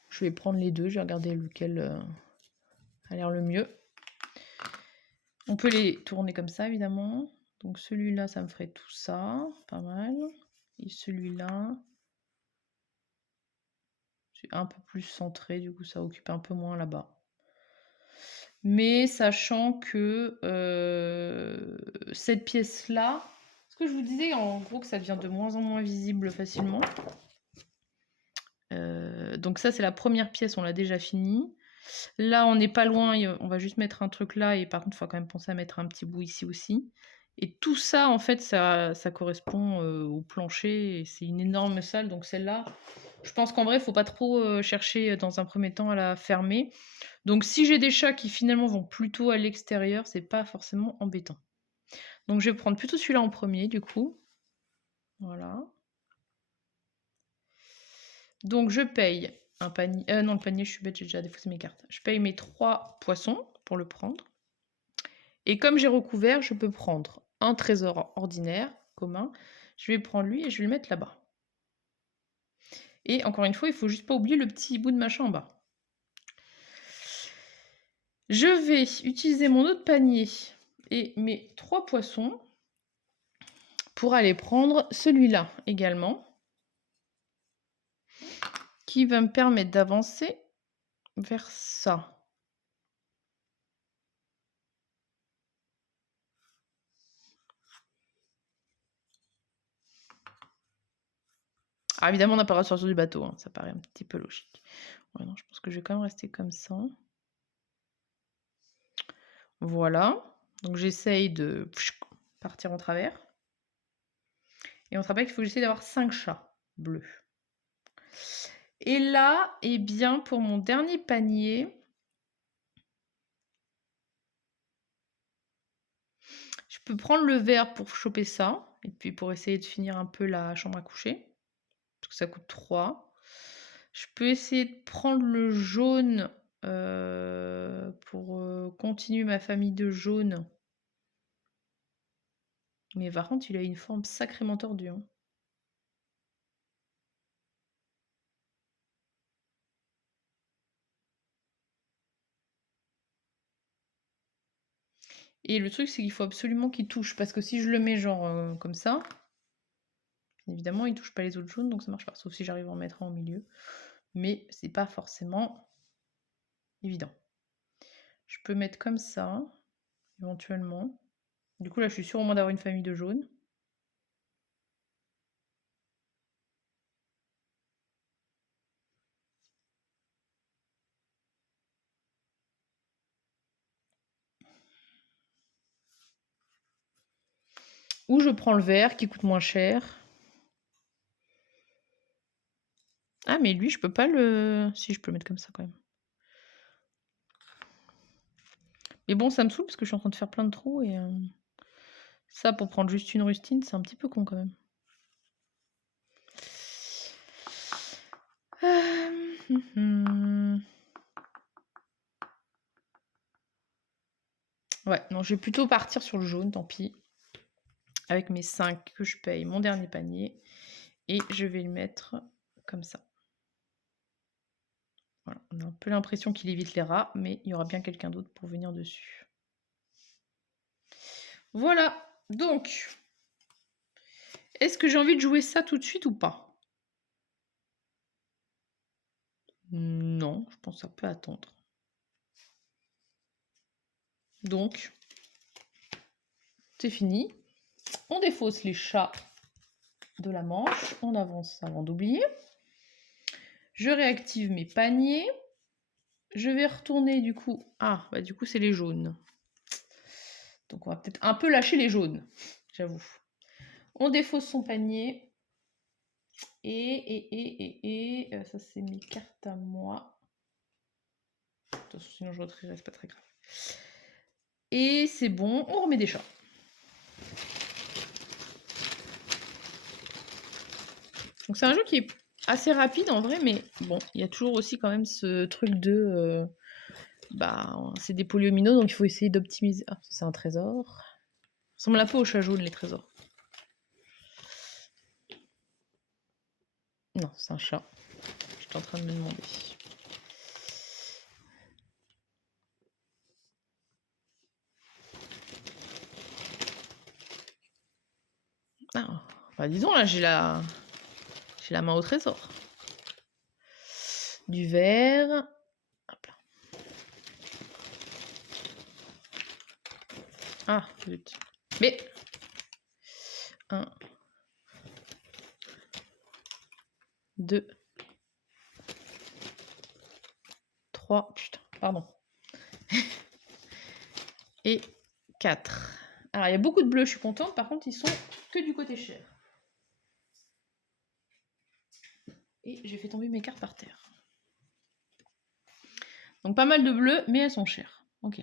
Je vais prendre les 2. Je vais regarder lequel a l'air le mieux. On peut les tourner comme ça évidemment. Donc celui-là, ça me ferait tout ça. Pas mal. Et celui-là, c'est un peu plus centré. Du coup, ça occupe un peu moins là-bas. Mais sachant que cette pièce-là, ce que je vous disais, en gros, que ça devient de moins en moins visible facilement. Donc ça, c'est la première pièce, on l'a déjà finie. Là, on n'est pas loin, on va juste mettre un truc là, et par contre, il faut quand même penser à mettre un petit bout ici aussi. Et tout ça, en fait, ça correspond au plancher, et c'est une énorme salle, donc celle-là, je pense qu'en vrai, il ne faut pas trop chercher dans un premier temps à la fermer. Donc si j'ai des chats qui finalement vont plutôt à l'extérieur, c'est pas forcément embêtant. Donc je vais prendre plutôt celui-là en premier, du coup. Voilà. Donc je paye un panier. Non, le panier, je suis bête, j'ai déjà défaussé mes cartes. Je paye mes 3 poissons pour le prendre. Et comme j'ai recouvert, je peux prendre un trésor ordinaire, commun. Je vais prendre lui et je vais le mettre là-bas. Et encore une fois, il faut juste pas oublier le petit bout de machin en bas. Je vais utiliser mon autre panier et mes 3 poissons pour aller prendre celui-là également, qui va me permettre d'avancer vers ça. Ah, évidemment, on n'a pas le droit de sortir du bateau, hein, ça paraît un petit peu logique. Ouais, non, je pense que je vais quand même rester comme ça. Voilà. Donc j'essaye de partir en travers. Et on se rappelle qu'il faut que j'essaie d'avoir 5 chats bleus. Et là, eh bien, pour mon dernier panier, je peux prendre le vert pour choper ça. Et puis pour essayer de finir un peu la chambre à coucher. Parce que ça coûte 3. Je peux essayer de prendre le jaune pour continuer ma famille de jaune. Mais par contre, il a une forme sacrément tordue. Hein. Et le truc, c'est qu'il faut absolument qu'il touche. Parce que si je le mets genre comme ça, évidemment, il touche pas les autres jaunes, donc ça marche pas. Sauf si j'arrive à en mettre un au milieu. Mais c'est pas forcément évident. Je peux mettre comme ça, éventuellement. Du coup, là, je suis sûre au moins d'avoir une famille de jaunes. Ou je prends le vert qui coûte moins cher. Ah, mais lui, je peux pas le... Si, je peux le mettre comme ça quand même. Mais bon, ça me saoule parce que je suis en train de faire plein de trous et... ça, pour prendre juste une rustine, c'est un petit peu con quand même. Ouais, non, je vais plutôt partir sur le jaune, tant pis. Avec mes 5 que je paye, mon dernier panier. Et je vais le mettre comme ça. Voilà, on a un peu l'impression qu'il évite les rats, mais il y aura bien quelqu'un d'autre pour venir dessus. Voilà, donc, est-ce que j'ai envie de jouer ça tout de suite ou pas? Non, je pense que ça peut attendre. Donc, c'est fini. On défausse les chats de la manche. On avance avant d'oublier. Je réactive mes paniers. Je vais retourner du coup... Ah, bah du coup, c'est les jaunes. Donc, on va peut-être un peu lâcher les jaunes, j'avoue. On défausse son panier. Et ça, c'est mes cartes à moi. Attention, sinon je retrierai, c'est pas très grave. Et c'est bon, on remet des chats. Donc c'est un jeu qui est assez rapide en vrai, mais bon, il y a toujours aussi quand même ce truc de... c'est des polyomino, donc il faut essayer d'optimiser. Ah, c'est un trésor. Ça ressemble un peu au chat jaune, les trésors. Non, c'est un chat. J'étais en train de me demander. Ah, bah disons là, j'ai la main au trésor. Du vert. Hop là. Ah, zut. Mais 1, 2, 3, putain, pardon. Et 4. Alors, il y a beaucoup de bleus, je suis contente. Par contre, ils sont que du côté cher. Et j'ai fait tomber mes cartes par terre. Donc, pas mal de bleus, mais elles sont chères. Ok.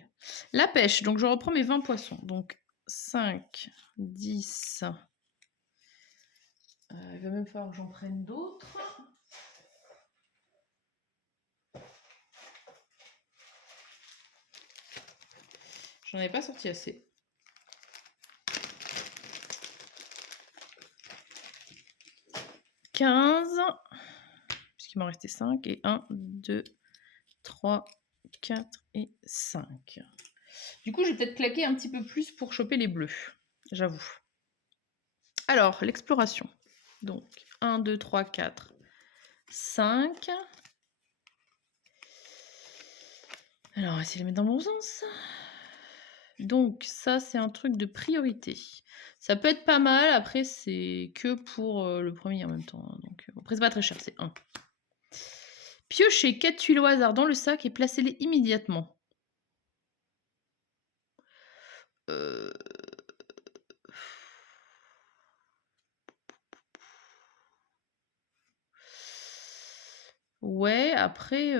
La pêche. Donc, je reprends mes 20 poissons. Donc, 5, 10. Il va même falloir que j'en prenne d'autres. J'en avais pas sorti assez. « 15. Puisqu'il m'en restait 5. Et 1, 2, 3, 4 et 5. Du coup, je vais peut-être claquer un petit peu plus pour choper les bleus. J'avoue. Alors, l'exploration. Donc, 1, 2, 3, 4, 5. Alors, on va essayer de les mettre dans le bon sens. Donc, ça, c'est un truc de priorité. Ça peut être pas mal. Après, c'est que pour le premier en même temps. Donc, après, c'est pas très cher, c'est 1. Piochez 4 tuiles au hasard dans le sac et placez-les immédiatement. Heu Ouais, après,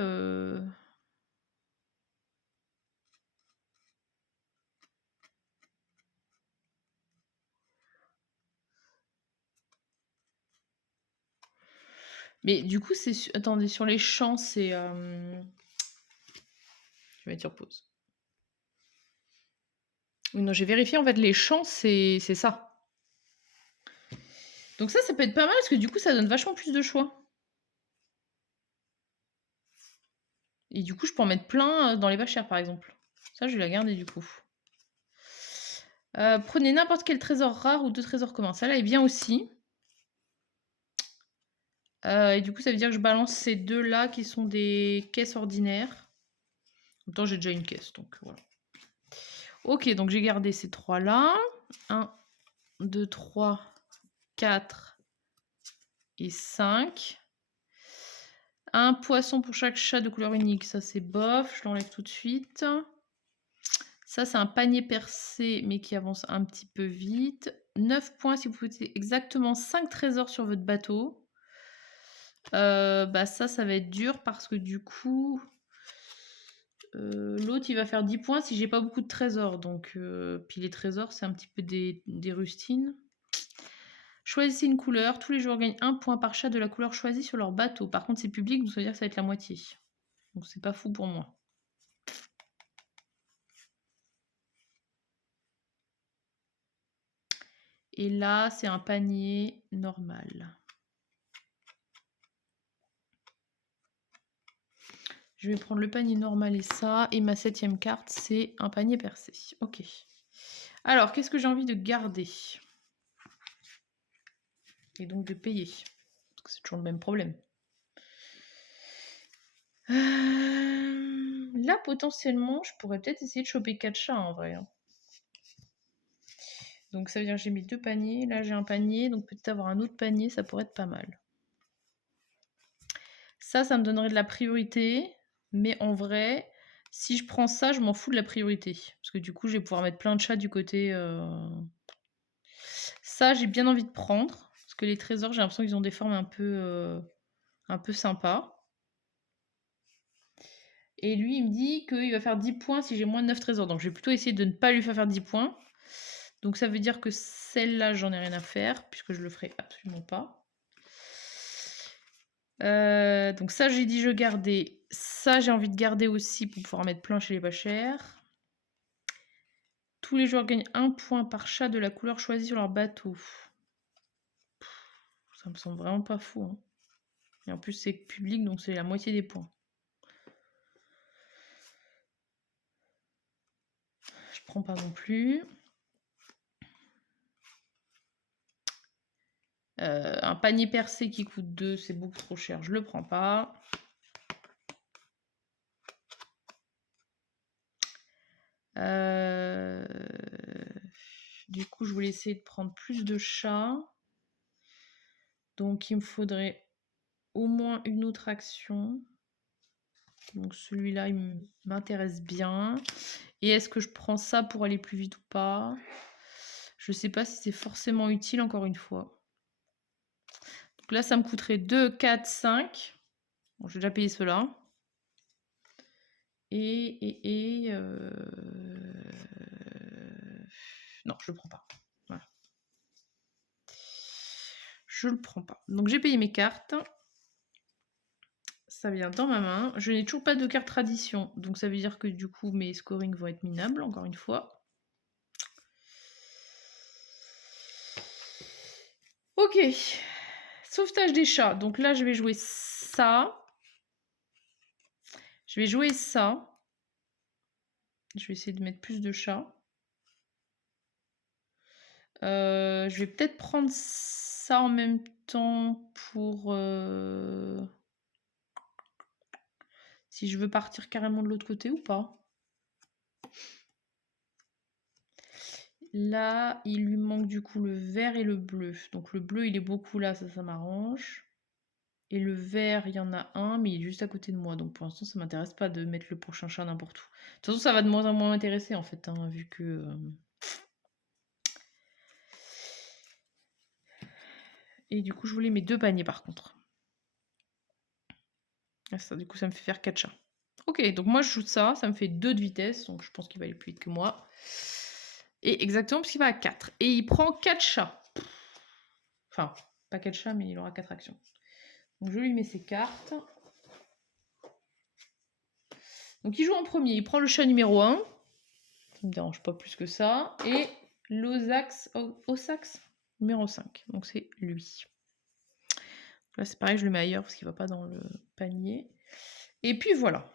mais du coup, c'est su attendez, sur les champs, c'est, je vais mettre sur pause. Oui, non, j'ai vérifié, en fait, les champs, c'est ça. Donc ça peut être pas mal parce que du coup, ça donne vachement plus de choix. Et du coup, je peux en mettre plein, dans les pas chers, par exemple. Ça, je vais la garder, du coup. Prenez n'importe quel trésor rare ou 2 trésors communs. Celle-là est bien aussi. Et du coup, ça veut dire que je balance ces 2 là qui sont des caisses ordinaires. En même temps, j'ai déjà une caisse, donc voilà. OK, donc j'ai gardé ces 3 là. 1, 2, 3, 4 et 5. Un poisson pour chaque chat de couleur unique, ça c'est bof, je l'enlève tout de suite. Ça, c'est un panier percé, mais qui avance un petit peu vite. 9 points si vous posez exactement 5 trésors sur votre bateau. Bah ça va être dur parce que du coup, l'autre, il va faire 10 points si j'ai pas beaucoup de trésors. Donc, puis les trésors, c'est un petit peu des rustines. Choisissez une couleur. Tous les joueurs gagnent 1 point par chat de la couleur choisie sur leur bateau. Par contre, c'est public, donc ça veut dire que ça va être la moitié. Donc, c'est pas fou pour moi. Et là, c'est un panier normal. Je vais prendre le panier normal et ça. Et ma 7e carte, c'est un panier percé. Ok. Alors, qu'est-ce que j'ai envie de garder? Et donc de payer. Parce que c'est toujours le même problème. Là, potentiellement, je pourrais peut-être essayer de choper 4 chats en vrai. Donc ça veut dire que j'ai mis 2 paniers. Là, j'ai un panier. Donc peut-être avoir un autre panier, ça pourrait être pas mal. Ça me donnerait de la priorité. Mais en vrai, si je prends ça, je m'en fous de la priorité. Parce que du coup, je vais pouvoir mettre plein de chats du côté... Ça, j'ai bien envie de prendre. Parce que les trésors, j'ai l'impression qu'ils ont des formes un peu sympas. Et lui, il me dit qu'il va faire 10 points si j'ai moins de 9 trésors. Donc je vais plutôt essayer de ne pas lui faire 10 points. Donc ça veut dire que celle-là, j'en ai rien à faire, puisque je le ferai absolument pas. Donc ça, j'ai dit je gardais. Ça, j'ai envie de garder aussi pour pouvoir mettre plein chez les pas chers. Tous les joueurs gagnent 1 point par chat de la couleur choisie sur leur bateau. Ça me semble vraiment pas fou. Hein. Et en plus, c'est public, donc c'est la moitié des points. Je prends pas non plus. Un panier percé qui coûte 2, c'est beaucoup trop cher. Je le prends pas. Du coup, je voulais essayer de prendre plus de chats. Donc, il me faudrait au moins une autre action. Donc, celui-là, il m'intéresse bien. Et est-ce que je prends ça pour aller plus vite ou pas? Je sais pas si c'est forcément utile, encore une fois. Donc là, ça me coûterait 2, 4, 5. Bon, j'ai déjà payé cela. Non, je le prends pas. Voilà. Je le prends pas. Donc j'ai payé mes cartes. Ça vient dans ma main. Je n'ai toujours pas de carte tradition. Donc ça veut dire que du coup mes scorings vont être minables, encore une fois. Ok. Sauvetage des chats. Donc là je vais jouer ça. Je vais jouer ça. Je vais essayer de mettre plus de chats. Je vais peut-être prendre ça en même temps pour... si je veux partir carrément de l'autre côté ou pas. Là, il lui manque du coup le vert et le bleu. Donc le bleu, il est beaucoup là, ça m'arrange. Et le vert, il y en a un, mais il est juste à côté de moi. Donc pour l'instant, ça m'intéresse pas de mettre le prochain chat n'importe où. De toute façon, ça va de moins en moins m'intéresser en fait, hein, vu que... Et du coup, je voulais mes 2 paniers par contre. Ah, ça, du coup, ça me fait faire 4 chats. Ok, donc moi je joue ça, ça me fait 2 de vitesse, donc je pense qu'il va aller plus vite que moi. Et exactement, parce qu'il va à 4. Et il prend 4 chats. Enfin, pas 4 chats, mais il aura 4 actions. Donc je lui mets ses cartes. Donc il joue en premier, il prend le chat numéro 1. Ça me dérange pas plus que ça. Et Osax numéro 5. Donc c'est lui. Là c'est pareil, je le mets ailleurs parce qu'il va pas dans le panier. Et puis voilà.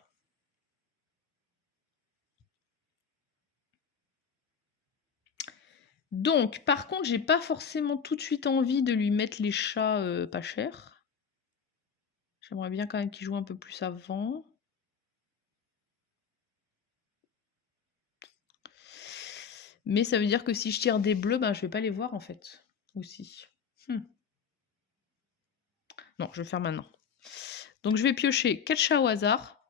Donc, par contre, j'ai pas forcément tout de suite envie de lui mettre les chats pas chers. J'aimerais bien quand même qu'il joue un peu plus avant. Mais ça veut dire que si je tire des bleus, ben, je vais pas les voir en fait. Aussi. Non, je vais le faire maintenant. Donc je vais piocher 4 chats au hasard.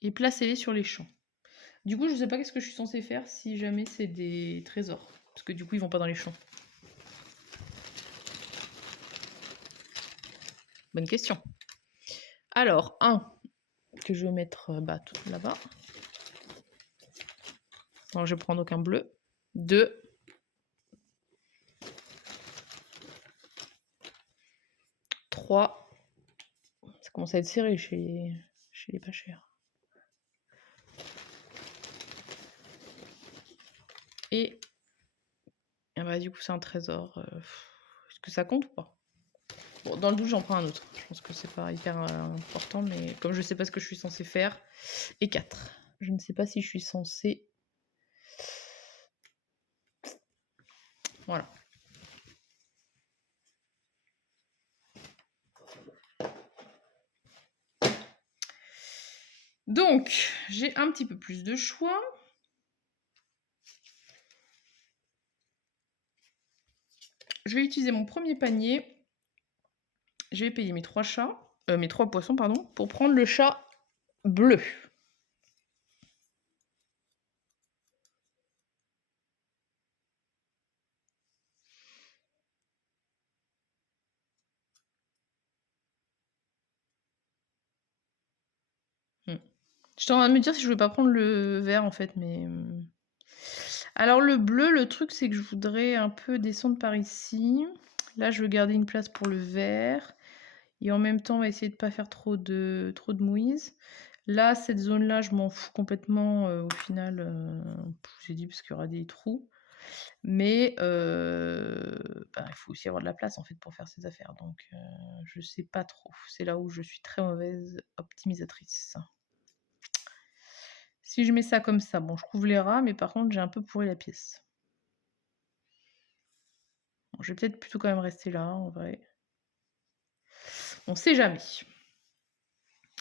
Et placer-les sur les champs. Du coup, je sais pas qu'est-ce que je suis censée faire si jamais c'est des trésors. Parce que du coup, ils vont pas dans les champs. Bonne question. Alors, 1, que je vais mettre tout là-bas. Non, je vais prendre aucun bleu. 2. 3. Ça commence à être serré chez les pas chers. Et bah, du coup, c'est un trésor. Est-ce que ça compte ou pas? Bon, dans le doute, j'en prends un autre. Je pense que c'est pas hyper important, mais comme je sais pas ce que je suis censée faire. Et 4. Je ne sais pas si je suis censée... Voilà. Donc, j'ai un petit peu plus de choix. Je vais utiliser mon premier panier. Je vais payer mes 3 chats, mes 3 poissons, pardon, pour prendre le chat bleu. J'étais en train de me dire si je voulais pas prendre le vert en fait, mais... Alors le bleu, le truc c'est que je voudrais un peu descendre par ici. Là, je veux garder une place pour le vert. Et en même temps, on va essayer de pas faire trop de mouise. Là, cette zone-là, je m'en fous complètement au final. J'ai dit parce qu'il y aura des trous. Mais il faut aussi avoir de la place en fait pour faire ces affaires. Donc je sais pas trop. C'est là où je suis très mauvaise optimisatrice. Si je mets ça comme ça, bon, je couvre les rats, mais par contre, j'ai un peu pourri la pièce. Bon, je vais peut-être plutôt quand même rester là, en vrai. On sait jamais.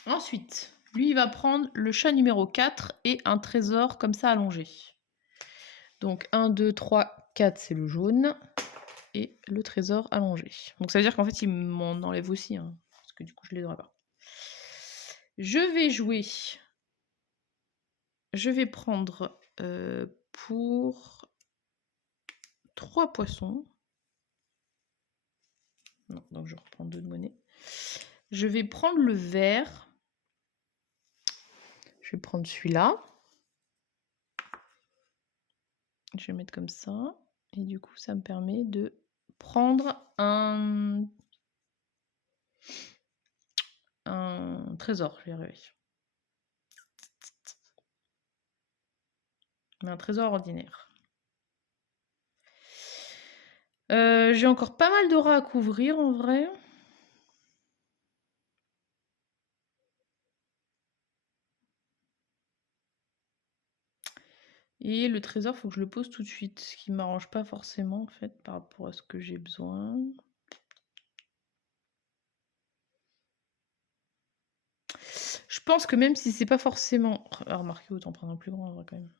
Ensuite, lui, il va prendre le chat numéro 4 et un trésor comme ça allongé. Donc 1, 2, 3, 4, c'est le jaune. Et le trésor allongé. Donc ça veut dire qu'en fait, il m'en enlève aussi. Hein, parce que du coup, je ne les aurai pas. Je vais jouer. Je vais prendre pour 3 poissons. Non, donc je reprends 2 de monnaie. Je vais prendre le vert. Je vais prendre celui-là. Je vais mettre comme ça. Et du coup, ça me permet de prendre un trésor. Je vais y arriver. Mais un trésor ordinaire. J'ai encore pas mal de rats à couvrir en vrai. Et le trésor, faut que je le pose tout de suite, ce qui m'arrange pas forcément en fait par rapport à ce que j'ai besoin. Je pense que même si c'est pas forcément... Ah, remarquez, autant prendre un plus grand en vrai quand même.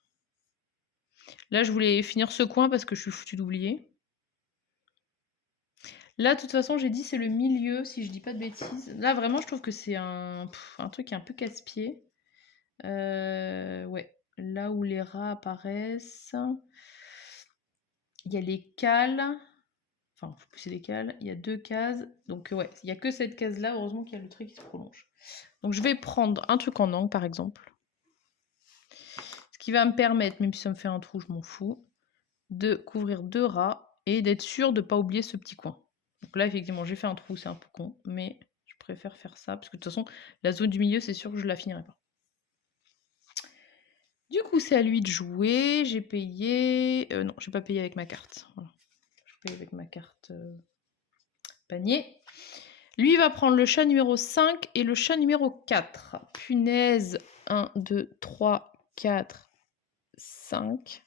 Là, je voulais finir ce coin parce que je suis foutue d'oublier. Là, de toute façon, j'ai dit c'est le milieu, si je dis pas de bêtises. Là, vraiment, je trouve que c'est un truc qui est un peu casse-pied. Ouais, là où les rats apparaissent, il y a les cales. Enfin, faut pousser les cales. Il y a 2 cases. Donc ouais, il n'y a que cette case-là. Heureusement qu'il y a le trait qui se prolonge. Donc je vais prendre un truc en angle, par exemple. Ce qui va me permettre, même si ça me fait un trou, je m'en fous, de couvrir 2 rats et d'être sûr de ne pas oublier ce petit coin. Donc là, effectivement, j'ai fait un trou, c'est un peu con, mais je préfère faire ça, parce que de toute façon, la zone du milieu, c'est sûr que je la finirai pas. Du coup, c'est à lui de jouer. J'ai payé... non, j'ai pas payé avec ma carte. Voilà. Je paye avec ma carte panier. Lui, il va prendre le chat numéro 5 et le chat numéro 4. Punaise. 1, 2, 3, 4, 5.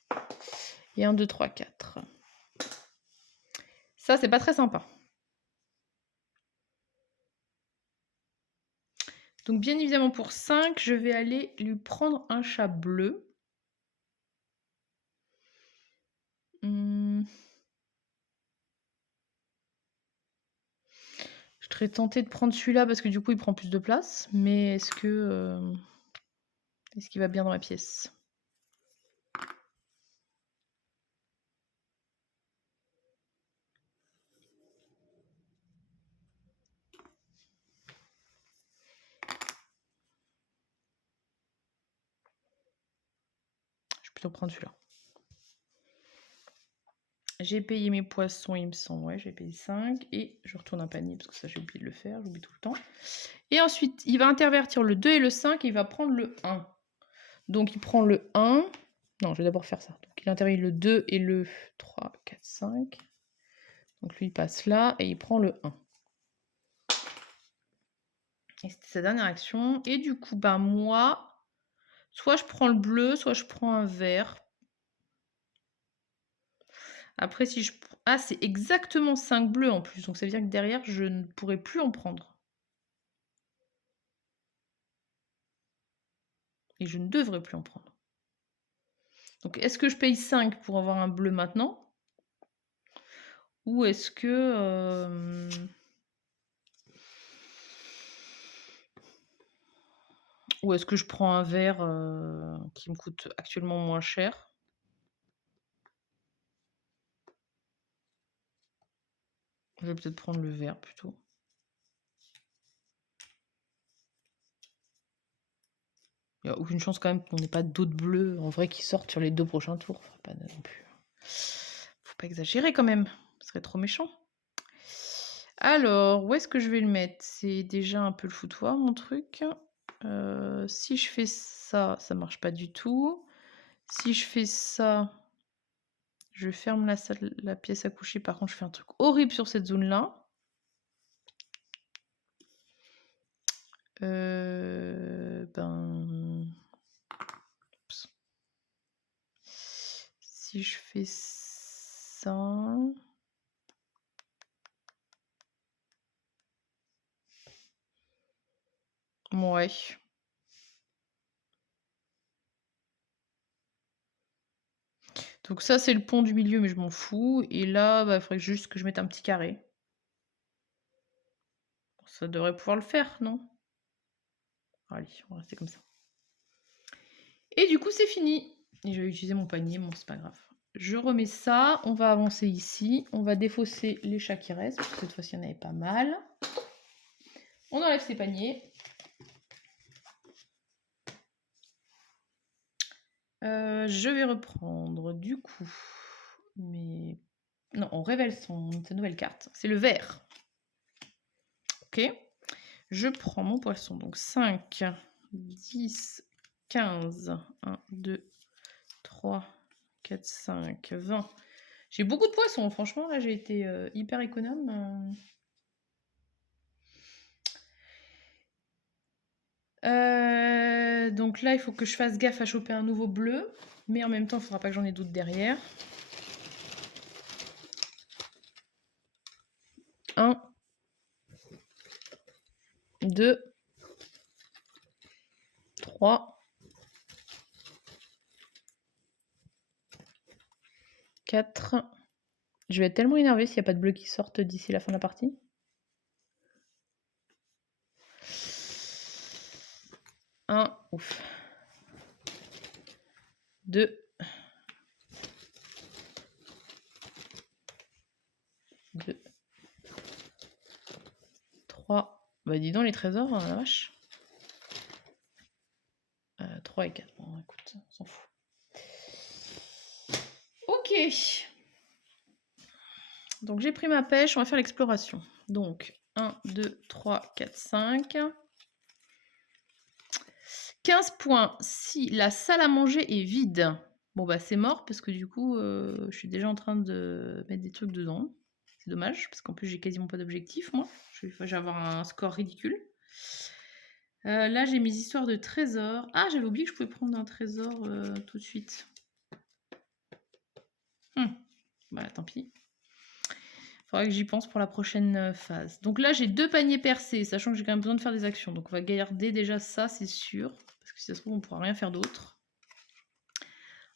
Et 1, 2, 3, 4. Ça, c'est pas très sympa. Donc, bien évidemment, pour 5, je vais aller lui prendre un chat bleu. Je serais tentée de prendre celui-là parce que du coup, il prend plus de place. Mais est-ce qu'il va bien dans la pièce? Je vais plutôt prendre celui-là. J'ai payé mes poissons, il me semble. Ouais, j'ai payé 5. Et je retourne un panier parce que ça, j'ai oublié de le faire. J'oublie tout le temps. Et ensuite, il va intervertir le 2 et le 5 et il va prendre le 1. Donc, il prend le 1. Non, je vais d'abord faire ça. Donc, il intervertit le 2 et le 3, 4, 5. Donc, lui, il passe là et il prend le 1. Et c'était sa dernière action. Et du coup, bah moi, soit je prends le bleu, soit je prends un vert. Après, si je... Ah, c'est exactement 5 bleus en plus. Donc, ça veut dire que derrière, je ne pourrai plus en prendre. Et je ne devrais plus en prendre. Donc, est-ce que je paye 5 pour avoir un bleu maintenant? Ou est-ce que... Ou est-ce que je prends un vert qui me coûte actuellement moins cher? Je vais peut-être prendre le vert plutôt. Il n'y a aucune chance quand même qu'on n'ait pas d'autres bleus en vrai qui sortent sur les 2 prochains tours. Faut pas non plus. Faut pas exagérer quand même. Ce serait trop méchant. Alors, où est-ce que je vais le mettre? C'est déjà un peu le foutoir, mon truc. Si je fais ça, ça marche pas du tout. Si je fais ça, je ferme la pièce à coucher. Par contre, je fais un truc horrible sur cette zone-là. Si je fais ça... Ouais. Donc ça, c'est le pont du milieu, mais je m'en fous. Et là, il faudrait juste que je mette un petit carré. Ça devrait pouvoir le faire, non? Allez, on va rester comme ça. Et du coup, c'est fini. Et je vais utiliser mon panier, bon, c'est pas grave. Je remets ça, on va avancer ici. On va défausser les chats qui restent, parce que cette fois-ci, il y en avait pas mal. On enlève ces paniers. Je vais reprendre, du coup, mais... Non, on révèle sa nouvelle carte. C'est le vert. Ok. Je prends mon poisson. Donc 5, 10, 15. 1, 2, 3, 4, 5, 20. J'ai beaucoup de poissons. Franchement, là, j'ai été hyper économe. Donc là, il faut que je fasse gaffe à choper un nouveau bleu. Mais en même temps, il ne faudra pas que j'en ai d'autres derrière. 1, 2, 3, 4. Je vais être tellement énervée s'il n'y a pas de bleu qui sortent d'ici la fin de la partie. 1, ouf. 2. 2, 3. Bah dis donc les trésors, la vache. 3 et 4. Bon, écoute, on s'en fout. Ok. Donc j'ai pris ma pêche, on va faire l'exploration. Donc 1, 2, 3, 4, 5. 15 points si la salle à manger est vide. Bon bah c'est mort parce que du coup je suis déjà en train de mettre des trucs dedans. C'est dommage parce qu'en plus j'ai quasiment pas d'objectif moi. Je vais avoir un score ridicule. Là j'ai mes histoires de trésors. Ah j'avais oublié que je pouvais prendre un trésor tout de suite. Bah tant pis. Faudra que j'y pense pour la prochaine phase. Donc là j'ai 2 paniers percés, sachant que j'ai quand même besoin de faire des actions. Donc on va garder déjà ça c'est sûr. Parce que si ça se trouve on pourra rien faire d'autre.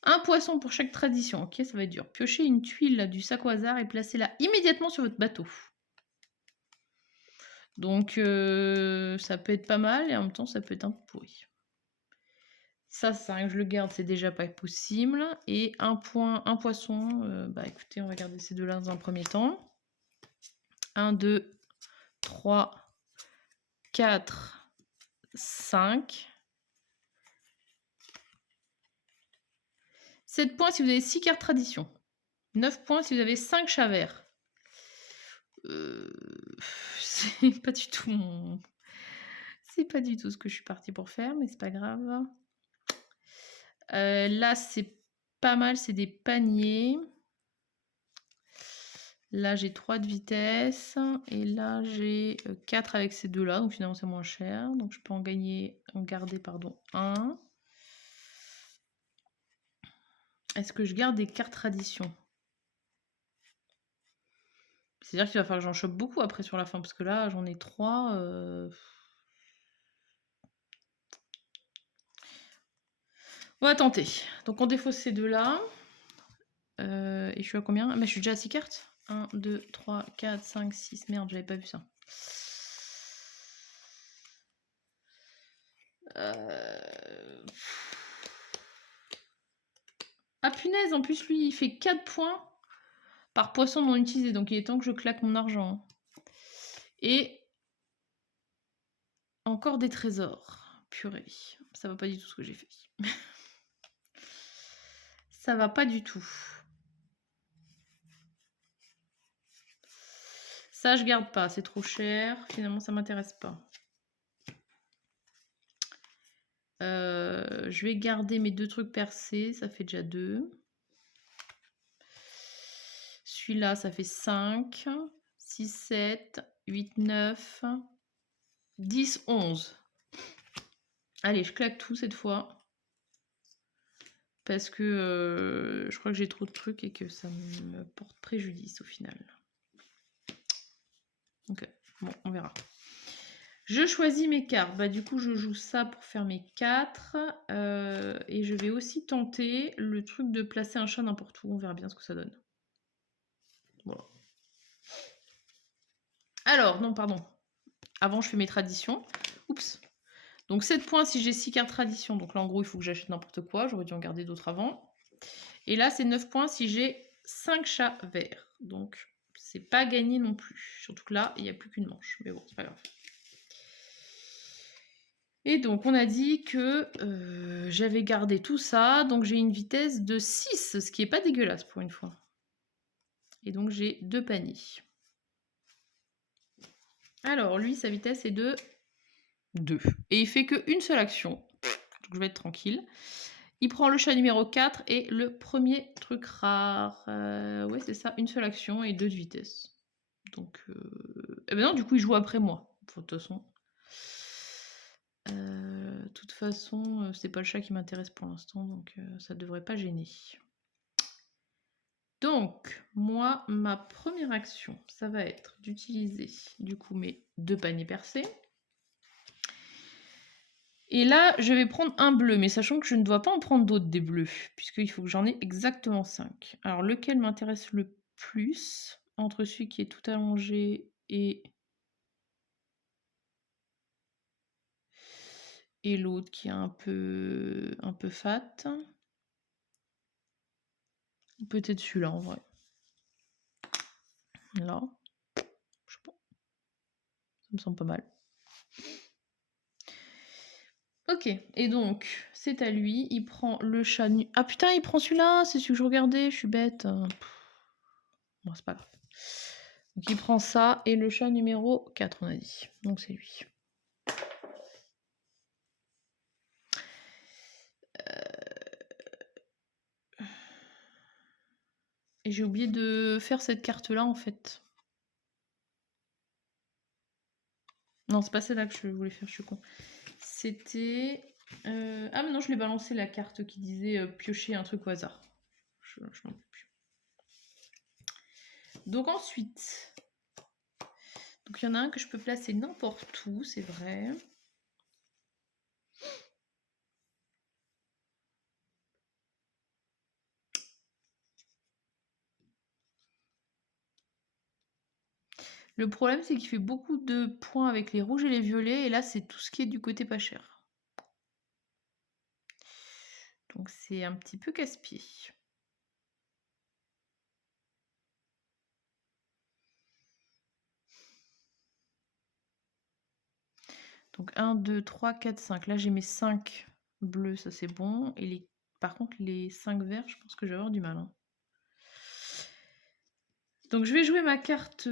Un poisson pour chaque tradition. Ok, ça va être dur. Piochez une tuile du sac au hasard et placez-la immédiatement sur votre bateau. Donc, ça peut être pas mal et en même temps, ça peut être un peu pourri. Ça sert à rien que je le garde, c'est déjà pas possible. Et un poisson. Bah écoutez, on va garder ces deux-là dans un premier temps. 1, 2, 3, 4, 5. 7 points si vous avez 6 cartes tradition. 9 points si vous avez 5 chats verts. C'est pas du tout mon... C'est pas du tout ce que je suis partie pour faire, mais c'est pas grave. Là, c'est pas mal, c'est des paniers. Là, j'ai 3 de vitesse. Et là, j'ai 4 avec ces deux-là. Donc finalement, c'est moins cher. Donc je peux en garder, pardon, un. Est-ce que je garde des cartes tradition? C'est-à-dire qu'il va falloir que j'en chope beaucoup après sur la fin. Parce que là, j'en ai 3. On va tenter. Donc on défausse ces deux-là. Et je suis à combien? Ah, mais je suis déjà à 6 cartes. 1, 2, 3, 4, 5, 6. Merde, j'avais pas vu ça. Ah punaise, en plus lui il fait 4 points par poisson non utilisé. Donc il est temps que je claque mon argent. Et encore des trésors. Purée. Ça va pas du tout ce que j'ai fait. Ça va pas du tout. Ça, je garde pas. C'est trop cher. Finalement, ça m'intéresse pas. Je vais garder mes 2 trucs percés. Ça fait déjà 2. Celui-là, ça fait 5. 6, 7, 8, 9, 10, 11. Allez, je claque tout cette fois. Parce que je crois que j'ai trop de trucs et que ça me porte préjudice au final. Ok, bon, on verra. Je choisis mes cartes. Bah, du coup, je joue ça pour faire mes 4. Et je vais aussi tenter le truc de placer un chat n'importe où. On verra bien ce que ça donne. Voilà. Alors, non, pardon. Avant, je fais mes traditions. Oups. Donc 7 points si j'ai 6 cartes tradition. Donc là, en gros, il faut que j'achète n'importe quoi. J'aurais dû en garder d'autres avant. Et là, c'est 9 points si j'ai 5 chats verts. Donc, c'est pas gagné non plus. Surtout que là, il n'y a plus qu'une manche. Mais bon, c'est pas grave. Et donc, on a dit que j'avais gardé tout ça. Donc, j'ai une vitesse de 6, ce qui n'est pas dégueulasse pour une fois. Et donc, j'ai 2 paniers. Alors, lui, sa vitesse est de 2. Et il fait qu'une seule action. Donc, je vais être tranquille. Il prend le chat numéro 4 et le premier truc rare. Ouais, c'est ça, une seule action et 2 de vitesse. Donc, eh ben non, du coup, il joue après moi. De toute façon. C'est pas le chat qui m'intéresse pour l'instant, donc ça devrait pas gêner. Donc, moi, ma première action, ça va être d'utiliser du coup mes 2 paniers percés. Et là, je vais prendre un bleu, mais sachant que je ne dois pas en prendre d'autres des bleus, puisqu'il faut que j'en ai exactement 5. Alors, lequel m'intéresse le plus entre celui qui est tout allongé et l'autre qui est un peu fat? Peut-être celui-là en vrai. Là, je sais pas, ça me semble pas mal. Ok, et donc, c'est à lui, il prend le chat... Ah putain, il prend celui-là, c'est celui que je regardais, je suis bête. Bon, c'est pas grave. Donc il prend ça, et le chat numéro 4, on a dit. Donc c'est lui. Et j'ai oublié de faire cette carte-là, en fait. Non, c'est pas celle-là que je voulais faire, je suis con. C'était... Ah mais non, je l'ai balancé la carte qui disait piocher un truc au hasard. Je n'en peux plus. Donc ensuite... Donc il y en a un que je peux placer n'importe où, c'est vrai. Le problème, c'est qu'il fait beaucoup de points avec les rouges et les violets, et là, c'est tout ce qui est du côté pas cher. Donc c'est un petit peu casse-pied. Donc 1, 2, 3, 4, 5. Là, j'ai mes 5 bleus, ça c'est bon. Et les... Par contre, les 5 verts, je pense que je vais avoir du mal. Hein. Donc je vais jouer ma carte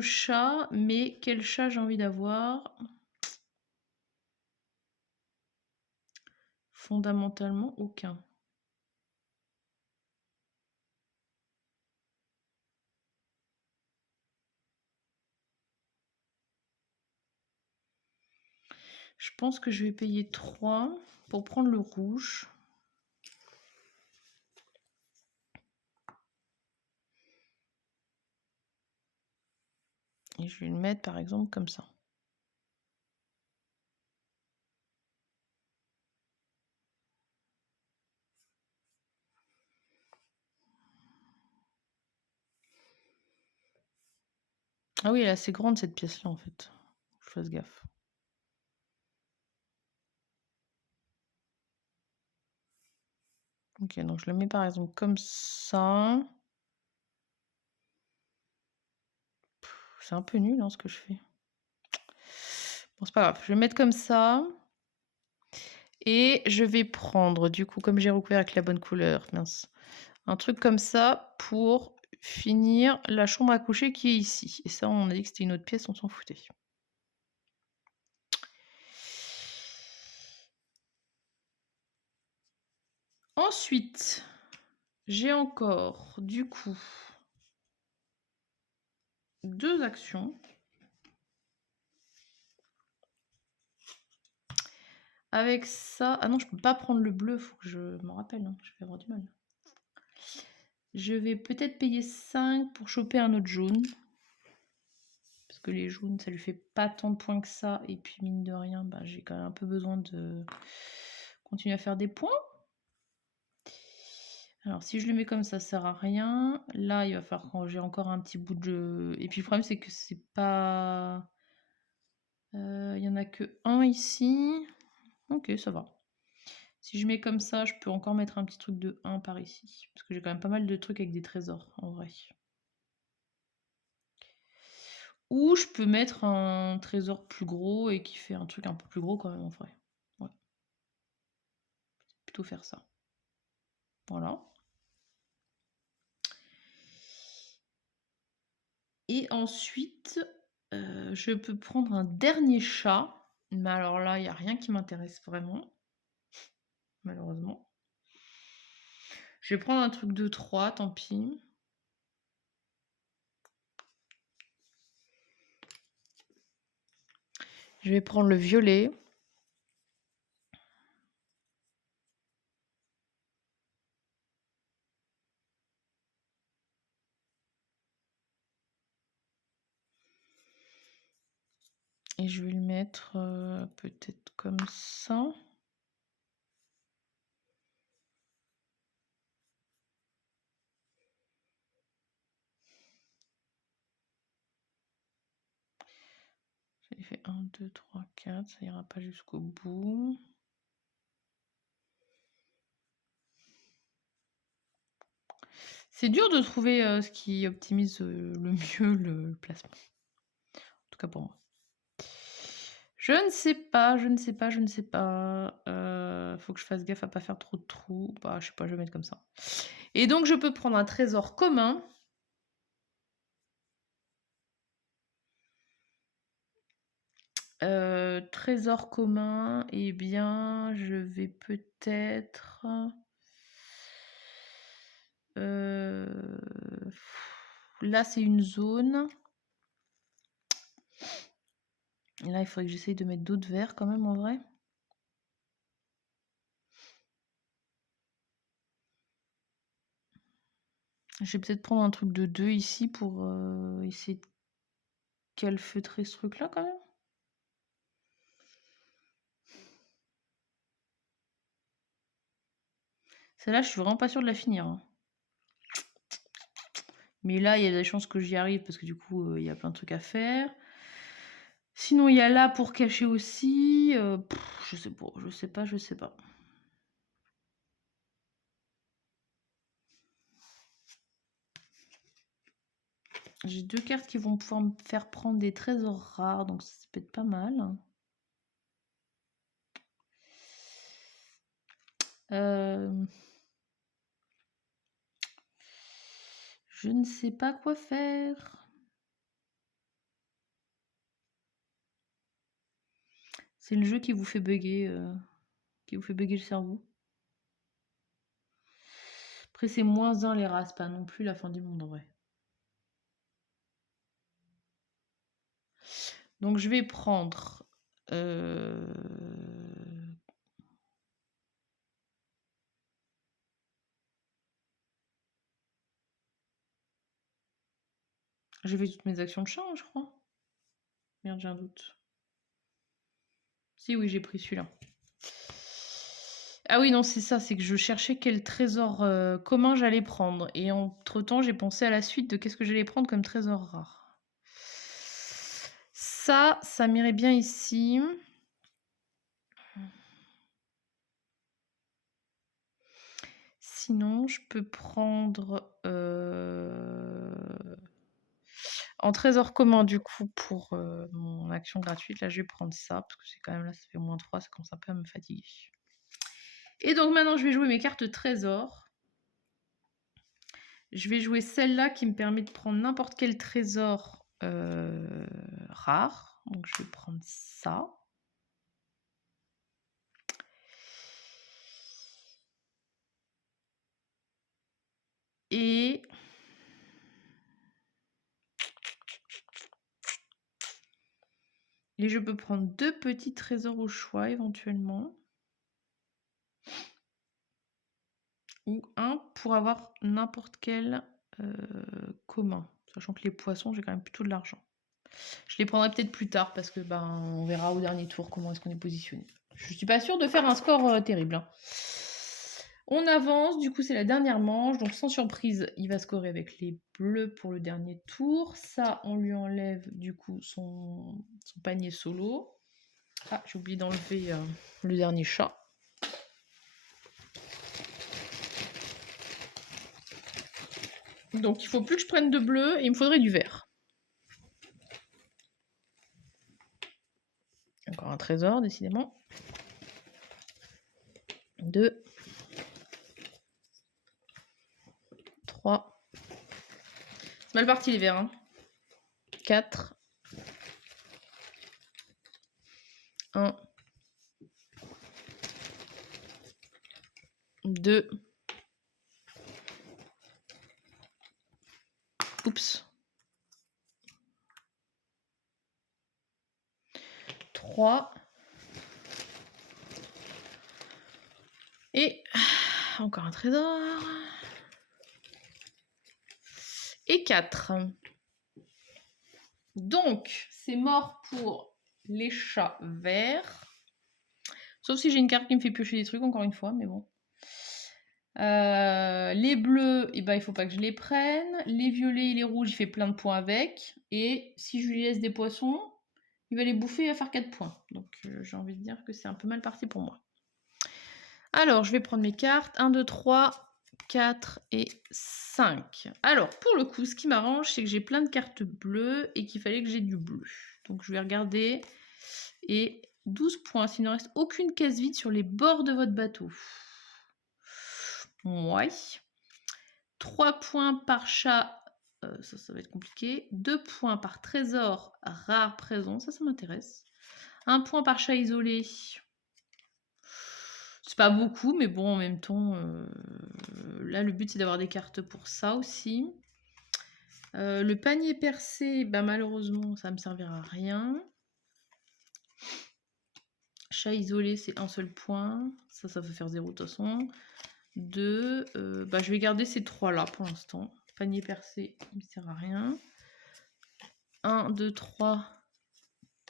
chat, mais quel chat j'ai envie d'avoir? Fondamentalement, aucun. Je pense que je vais payer 3 pour prendre le rouge. Et je vais le mettre par exemple comme ça. Ah oui, elle est assez grande cette pièce-là en fait. Faut que je fasse gaffe. Ok, donc je le mets par exemple comme ça. C'est un peu nul hein, ce que je fais. Bon, c'est pas grave. Je vais mettre comme ça. Et je vais prendre, du coup, comme j'ai recouvert avec la bonne couleur, mince, un truc comme ça pour finir la chambre à coucher qui est ici. Et ça, on a dit que c'était une autre pièce, on s'en foutait. Ensuite, j'ai encore, du coup, 2 actions. Avec ça... Ah non, je peux pas prendre le bleu, faut que je m'en rappelle, hein, je vais avoir du mal. Je vais peut-être payer 5 pour choper un autre jaune. Parce que les jaunes, ça lui fait pas tant de points que ça. Et puis, mine de rien, bah, j'ai quand même un peu besoin de continuer à faire des points. Alors, si je le mets comme ça sert à rien. Là, il va falloir que j'ai encore un petit bout de... Et puis, le problème, c'est que c'est pas... Il y en a que un ici. Ok, ça va. Si je mets comme ça, je peux encore mettre un petit truc de 1 par ici. Parce que j'ai quand même pas mal de trucs avec des trésors, en vrai. Ou je peux mettre un trésor plus gros et qui fait un truc un peu plus gros quand même, en vrai. Ouais. Plutôt faire ça. Voilà. Et ensuite, je peux prendre un dernier chat. Mais alors là, il n'y a rien qui m'intéresse vraiment. Malheureusement. Je vais prendre un truc de 3, tant pis. Je vais prendre le violet. Et je vais le mettre peut-être comme ça. J'ai fait 1, 2, 3, 4. Ça ira pas jusqu'au bout. C'est dur de trouver ce qui optimise le mieux le placement. En tout cas pour moi. Je ne sais pas, je ne sais pas, je ne sais pas. Faut que je fasse gaffe à pas faire trop de trous. Bah, je sais pas, je vais mettre comme ça. Et donc, je peux prendre un trésor commun. Trésor commun, eh bien, je vais peut-être... là, c'est une zone. Là, il faudrait que j'essaye de mettre d'autres verres quand même, en vrai. Je vais peut-être prendre un truc de 2 ici pour essayer de calfeutrer ce truc-là quand même. Celle-là, je suis vraiment pas sûre de la finir, hein. Mais là, il y a des chances que j'y arrive parce que du coup, il y a plein de trucs à faire. Sinon, il y a là pour cacher aussi. Je sais pas, je sais pas, je sais pas. J'ai 2 cartes qui vont pouvoir me faire prendre des trésors rares, donc ça peut être pas mal. Je ne sais pas quoi faire. C'est le jeu qui vous fait bugger le cerveau. Après, c'est -1 les races, pas non plus la fin du monde en vrai. Donc, je vais prendre... J'ai fait toutes mes actions de chat, hein, je crois. Merde, j'ai un doute. Si, oui, j'ai pris celui-là. Ah oui, non, c'est ça, c'est que je cherchais quel trésor commun j'allais prendre. Et entre-temps, j'ai pensé à la suite de qu'est-ce que j'allais prendre comme trésor rare. Ça m'irait bien ici. Sinon, je peux prendre en trésor commun, du coup, pour mon action gratuite. Là, je vais prendre ça, parce que c'est quand même là, ça fait -3, ça commence un peu à me fatiguer. Et donc maintenant, je vais jouer mes cartes trésor. Je vais jouer celle-là qui me permet de prendre n'importe quel trésor rare. Donc, je vais prendre ça. Et... je peux prendre 2 petits trésors au choix, éventuellement. Ou un pour avoir n'importe quel commun. Sachant que les poissons, j'ai quand même plutôt de l'argent. Je les prendrai peut-être plus tard parce que on verra au dernier tour comment est-ce qu'on est positionné. Je suis pas sûre de faire un score terrible, hein. On avance, du coup c'est la dernière manche, donc sans surprise, il va scorer avec les bleus pour le dernier tour. Ça, on lui enlève du coup son panier solo. Ah, j'ai oublié d'enlever le dernier chat. Donc il faut plus que je prenne de bleu et il me faudrait du vert. Encore un trésor, décidément. 2. 3. C'est mal parti les verts, hein. 4. 1. 2. Oups. 3. Et encore un trésor. Et 4. Donc, c'est mort pour les chats verts. Sauf si j'ai une carte qui me fait piocher des trucs, encore une fois, mais bon. Les bleus, eh ben, il faut pas que je les prenne. Les violets et les rouges, il fait plein de points avec. Et si je lui laisse des poissons, il va les bouffer et va faire 4 points. Donc j'ai envie de dire que c'est un peu mal parti pour moi. Alors, je vais prendre mes cartes. 1, 2, 3, 4 et 5. Alors, pour le coup, ce qui m'arrange, c'est que j'ai plein de cartes bleues et qu'il fallait que j'ai du bleu. Donc, je vais regarder. Et 12 points, s'il ne reste aucune case vide sur les bords de votre bateau. Ouais. 3 points par chat, ça va être compliqué. 2 points par trésor rare présent, ça m'intéresse. 1 point par chat isolé. C'est pas beaucoup, mais bon, en même temps, là, le but, c'est d'avoir des cartes pour ça aussi. Le panier percé, bah, malheureusement, ça me servira à rien. Chat isolé, c'est un seul point. Ça peut faire 0 de toute façon. 2, bah, je vais garder ces 3 là pour l'instant. Panier percé, il ne sert à rien. 1, 2, 3,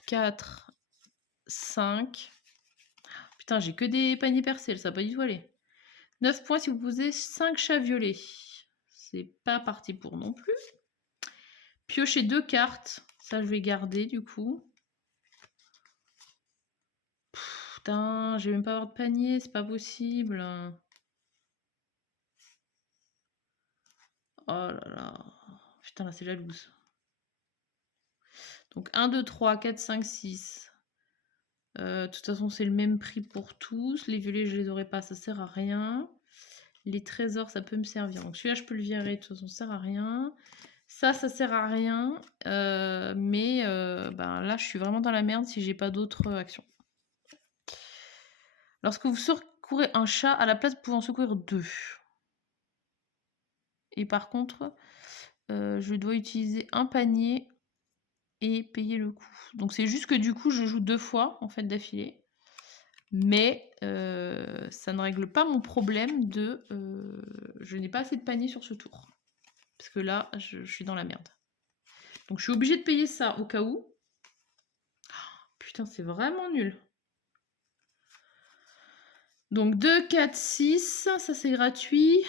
4, 5. Putain, j'ai que des paniers percés, ça va pas du tout aller. 9 points si vous posez 5 chats violets. C'est pas parti pour non plus. Piocher 2 cartes. Ça, je vais garder du coup. Putain, je vais même pas avoir de panier, c'est pas possible. Oh là là. Putain, là, c'est jalouse. Donc 1, 2, 3, 4, 5, 6. De toute façon, c'est le même prix pour tous. Les violets, je les aurai pas, ça sert à rien. Les trésors, ça peut me servir. Donc celui-là, je peux le virer, de toute façon, ça sert à rien. Ça sert à rien. Mais ben, là, je suis vraiment dans la merde si j'ai pas d'autres actions. Lorsque vous secourez un chat, à la place, vous pouvez en secourir 2. Et par contre, je dois utiliser un panier et payer le coup. Donc c'est juste que du coup, je joue 2 fois, en fait, d'affilée. Mais ça ne règle pas mon problème de... je n'ai pas assez de panier sur ce tour. Parce que là, je suis dans la merde. Donc je suis obligée de payer ça au cas où. Putain, c'est vraiment nul. Donc 2, 4, 6, ça c'est gratuit.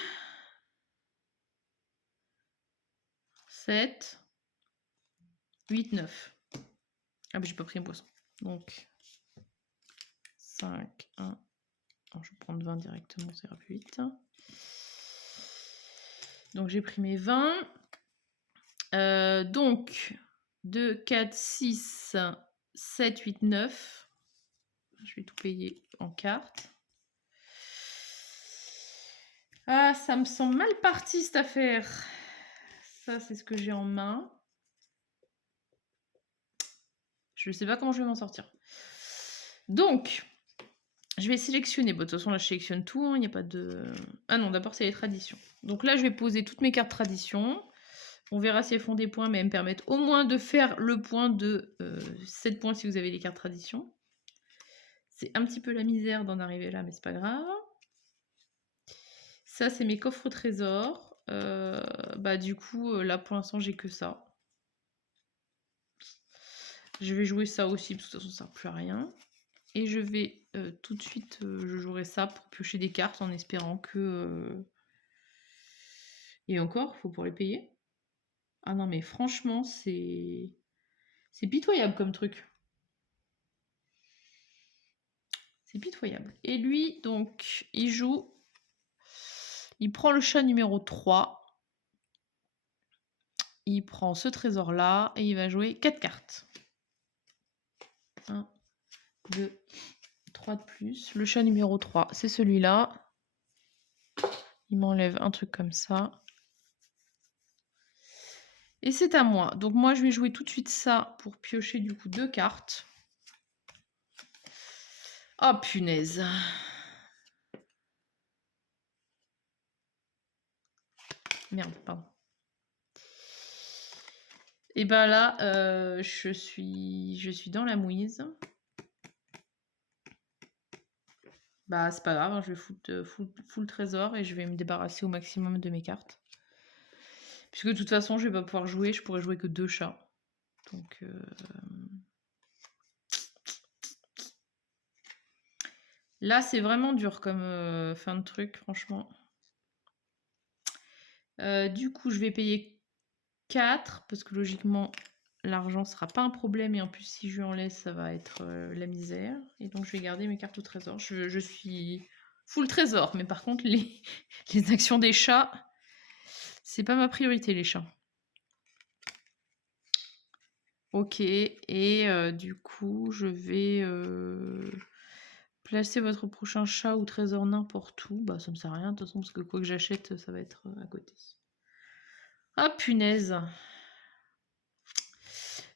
7, 8, 9. Ah mais j'ai pas pris un poisson. Donc 5, 1. Alors, je vais prendre 20 directement, ça ira plus vite. Donc j'ai pris mes 20. Donc 2, 4, 6, 7, 8, 9. Je vais tout payer en carte. Ah, ça me semble mal parti cette affaire. Ça, c'est ce que j'ai en main. Je ne sais pas comment je vais m'en sortir. Donc, je vais sélectionner. Bon, de toute façon, là, je sélectionne tout. Il n'y a pas de... Ah non, d'abord, c'est les traditions. Donc là, je vais poser toutes mes cartes traditions. On verra si elles font des points, mais elles me permettent au moins de faire le point de 7 points si vous avez les cartes traditions. C'est un petit peu la misère d'en arriver là, mais c'est pas grave. Ça, c'est mes coffres au trésor. Bah, du coup, là, pour l'instant, j'ai que ça. Je vais jouer ça aussi, parce que de toute façon, ça ne sert plus à rien. Et je vais tout de suite, je jouerai ça pour piocher des cartes en espérant que... Et encore, il faut pour les payer. Ah non, mais franchement, c'est pitoyable comme truc. C'est pitoyable. Et lui, donc, il joue... Il prend le chat numéro 3. Il prend ce trésor-là et il va jouer 4 cartes. 1, 2, 3 de plus. Le chat numéro 3, c'est celui-là. Il m'enlève un truc comme ça. Et c'est à moi. Donc moi, je vais jouer tout de suite ça pour piocher du coup 2 cartes. Oh punaise. Merde, pardon. Et ben là, je suis dans la mouise. Bah c'est pas grave, hein, je vais foutre full trésor et je vais me débarrasser au maximum de mes cartes. Puisque de toute façon, je vais pas pouvoir jouer, je pourrais jouer que 2 chats. Donc... Là, c'est vraiment dur comme fin de truc, franchement. Du coup, je vais payer 4, parce que logiquement, l'argent ne sera pas un problème. Et en plus, si je lui en laisse, ça va être la misère. Et donc, je vais garder mes cartes au trésor. Je suis Full trésor. Mais par contre, les actions des chats, c'est pas ma priorité, les chats. Ok, et du coup, je vais placer votre prochain chat ou trésor n'importe où. Bah, ça me sert à rien, de toute façon, parce que quoi que j'achète, ça va être à côté. Ah, punaise!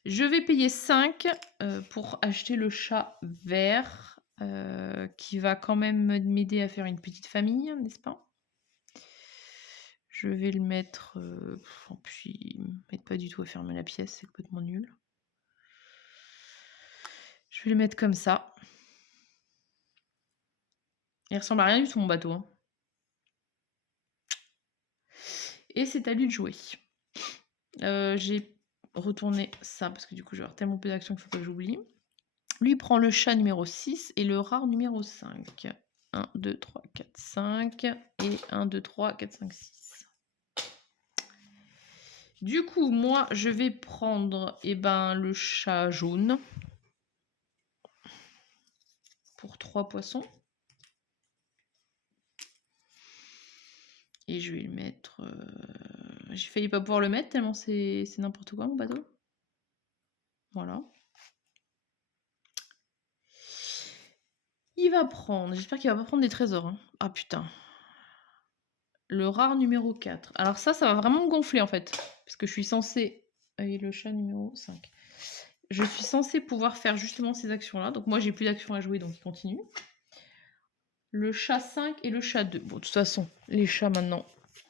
Je vais payer 5 pour acheter le chat vert, qui va quand même m'aider à faire une petite famille, n'est-ce pas? Je vais le mettre... en plus, il m'aide pas du tout à fermer la pièce, c'est complètement nul. Je vais le mettre comme ça. Il ressemble à rien du tout, mon bateau. Hein. Et c'est à lui de jouer. J'ai retourné ça, parce que du coup, je vais avoir tellement peu d'actions qu'il faut pas que j'oublie. Lui prend le chat numéro 6 et le rare numéro 5. 1, 2, 3, 4, 5. Et 1, 2, 3, 4, 5, 6. Du coup, moi, je vais prendre le chat jaune. Pour 3 poissons. Et je vais le mettre... J'ai failli pas pouvoir le mettre tellement c'est n'importe quoi mon bateau. Voilà. Il va prendre... J'espère qu'il va pas prendre des trésors. Hein. Ah putain. Le rare numéro 4. Alors ça va vraiment me gonfler en fait. Parce que je suis censée... Et le chat numéro 5. Je suis censée pouvoir faire justement ces actions-là. Donc moi j'ai plus d'actions à jouer donc il continue. Le chat 5 et le chat 2. Bon de toute façon, les chats maintenant,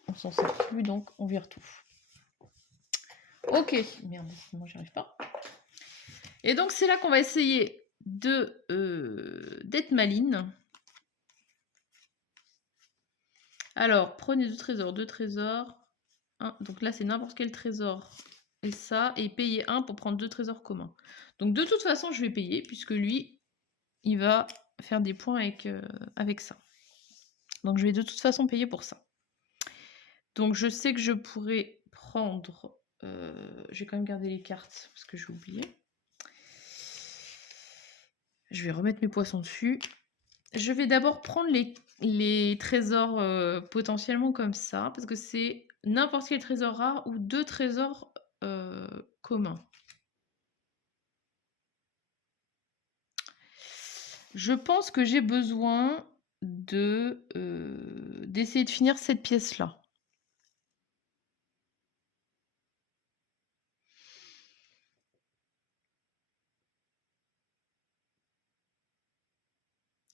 on s'en sert plus donc on vire tout. Ok, merde, moi j'y arrive pas. Et donc c'est là qu'on va essayer d'être maline. Alors, prenez 2 trésors, 2 trésors. 1. Donc là, c'est n'importe quel trésor. Et ça, et payer 1 pour prendre 2 trésors communs. Donc de toute façon, je vais payer, puisque lui, il va faire des points avec ça. Donc je vais de toute façon payer pour ça. Donc je sais que je pourrais prendre... je vais quand même garder les cartes, parce que j'ai oublié. Je vais remettre mes poissons dessus. Je vais d'abord prendre les trésors potentiellement comme ça, parce que c'est n'importe quel trésor rare ou 2 trésors communs. Je pense que j'ai besoin d'essayer de finir cette pièce-là.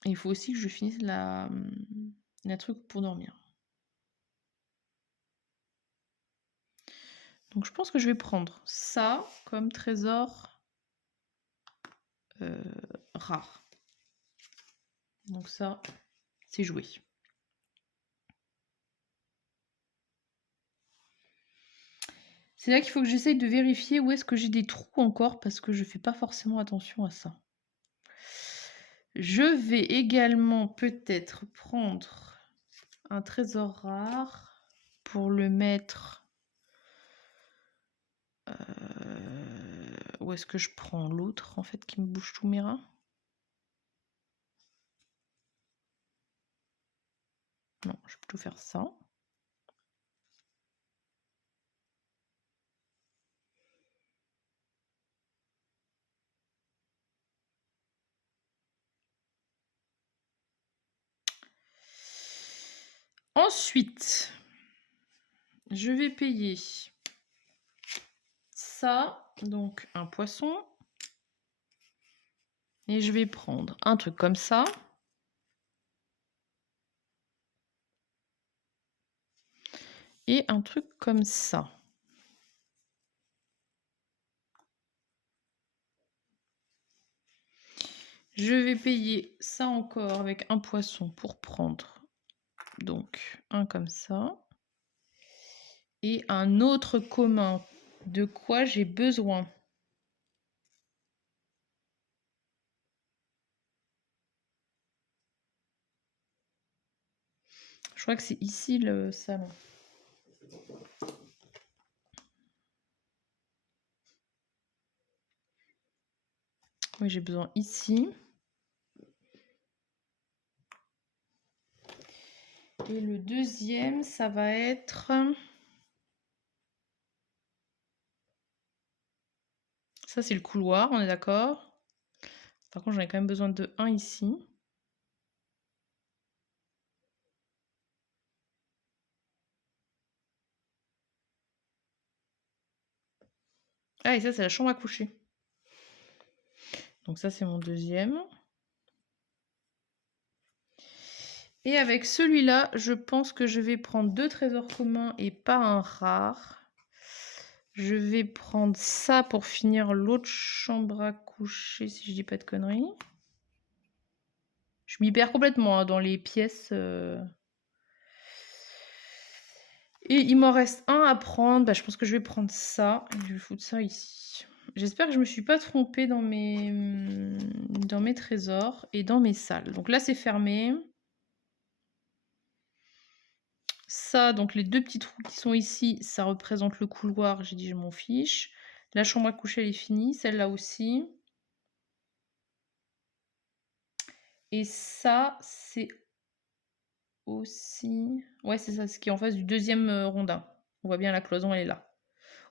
Il faut aussi que je finisse la truc pour dormir. Donc je pense que je vais prendre ça comme trésor rare. Donc ça, c'est joué. C'est là qu'il faut que j'essaye de vérifier où est-ce que j'ai des trous encore parce que je fais pas forcément attention à ça. Je vais également peut-être prendre un trésor rare pour le mettre... où est-ce que je prends l'autre en fait qui me bouge tous mes rats? Non, je vais plutôt faire ça. Ensuite, je vais payer ça, donc un poisson. Et je vais prendre un truc comme ça. Et un truc comme ça. Je vais payer ça encore avec un poisson pour prendre donc un comme ça. Et un autre commun. De quoi j'ai besoin? Je crois que c'est ici le salon. Oui, j'ai besoin ici. Et le deuxième, ça va être... Ça, c'est le couloir, on est d'accord. Par contre, j'en ai quand même besoin de 1 ici. Ah, et ça, c'est la chambre à coucher. Donc ça, c'est mon deuxième. Et avec celui-là, je pense que je vais prendre 2 trésors communs et pas un rare. Je vais prendre ça pour finir l'autre chambre à coucher, si je dis pas de conneries. Je m'y perds complètement hein, dans les pièces. Et il m'en reste un à prendre. Bah, je pense que je vais prendre ça. Je vais foutre ça ici. J'espère que je me suis pas trompée dans mes trésors et dans mes salles. Donc là, c'est fermé. Ça, donc les 2 petits trous qui sont ici, ça représente le couloir. J'ai dit je m'en fiche. La chambre à coucher, elle est finie. Celle-là aussi. Et ça, c'est aussi... Ouais, c'est ça, ce qui est en face du deuxième rondin. On voit bien la cloison, elle est là.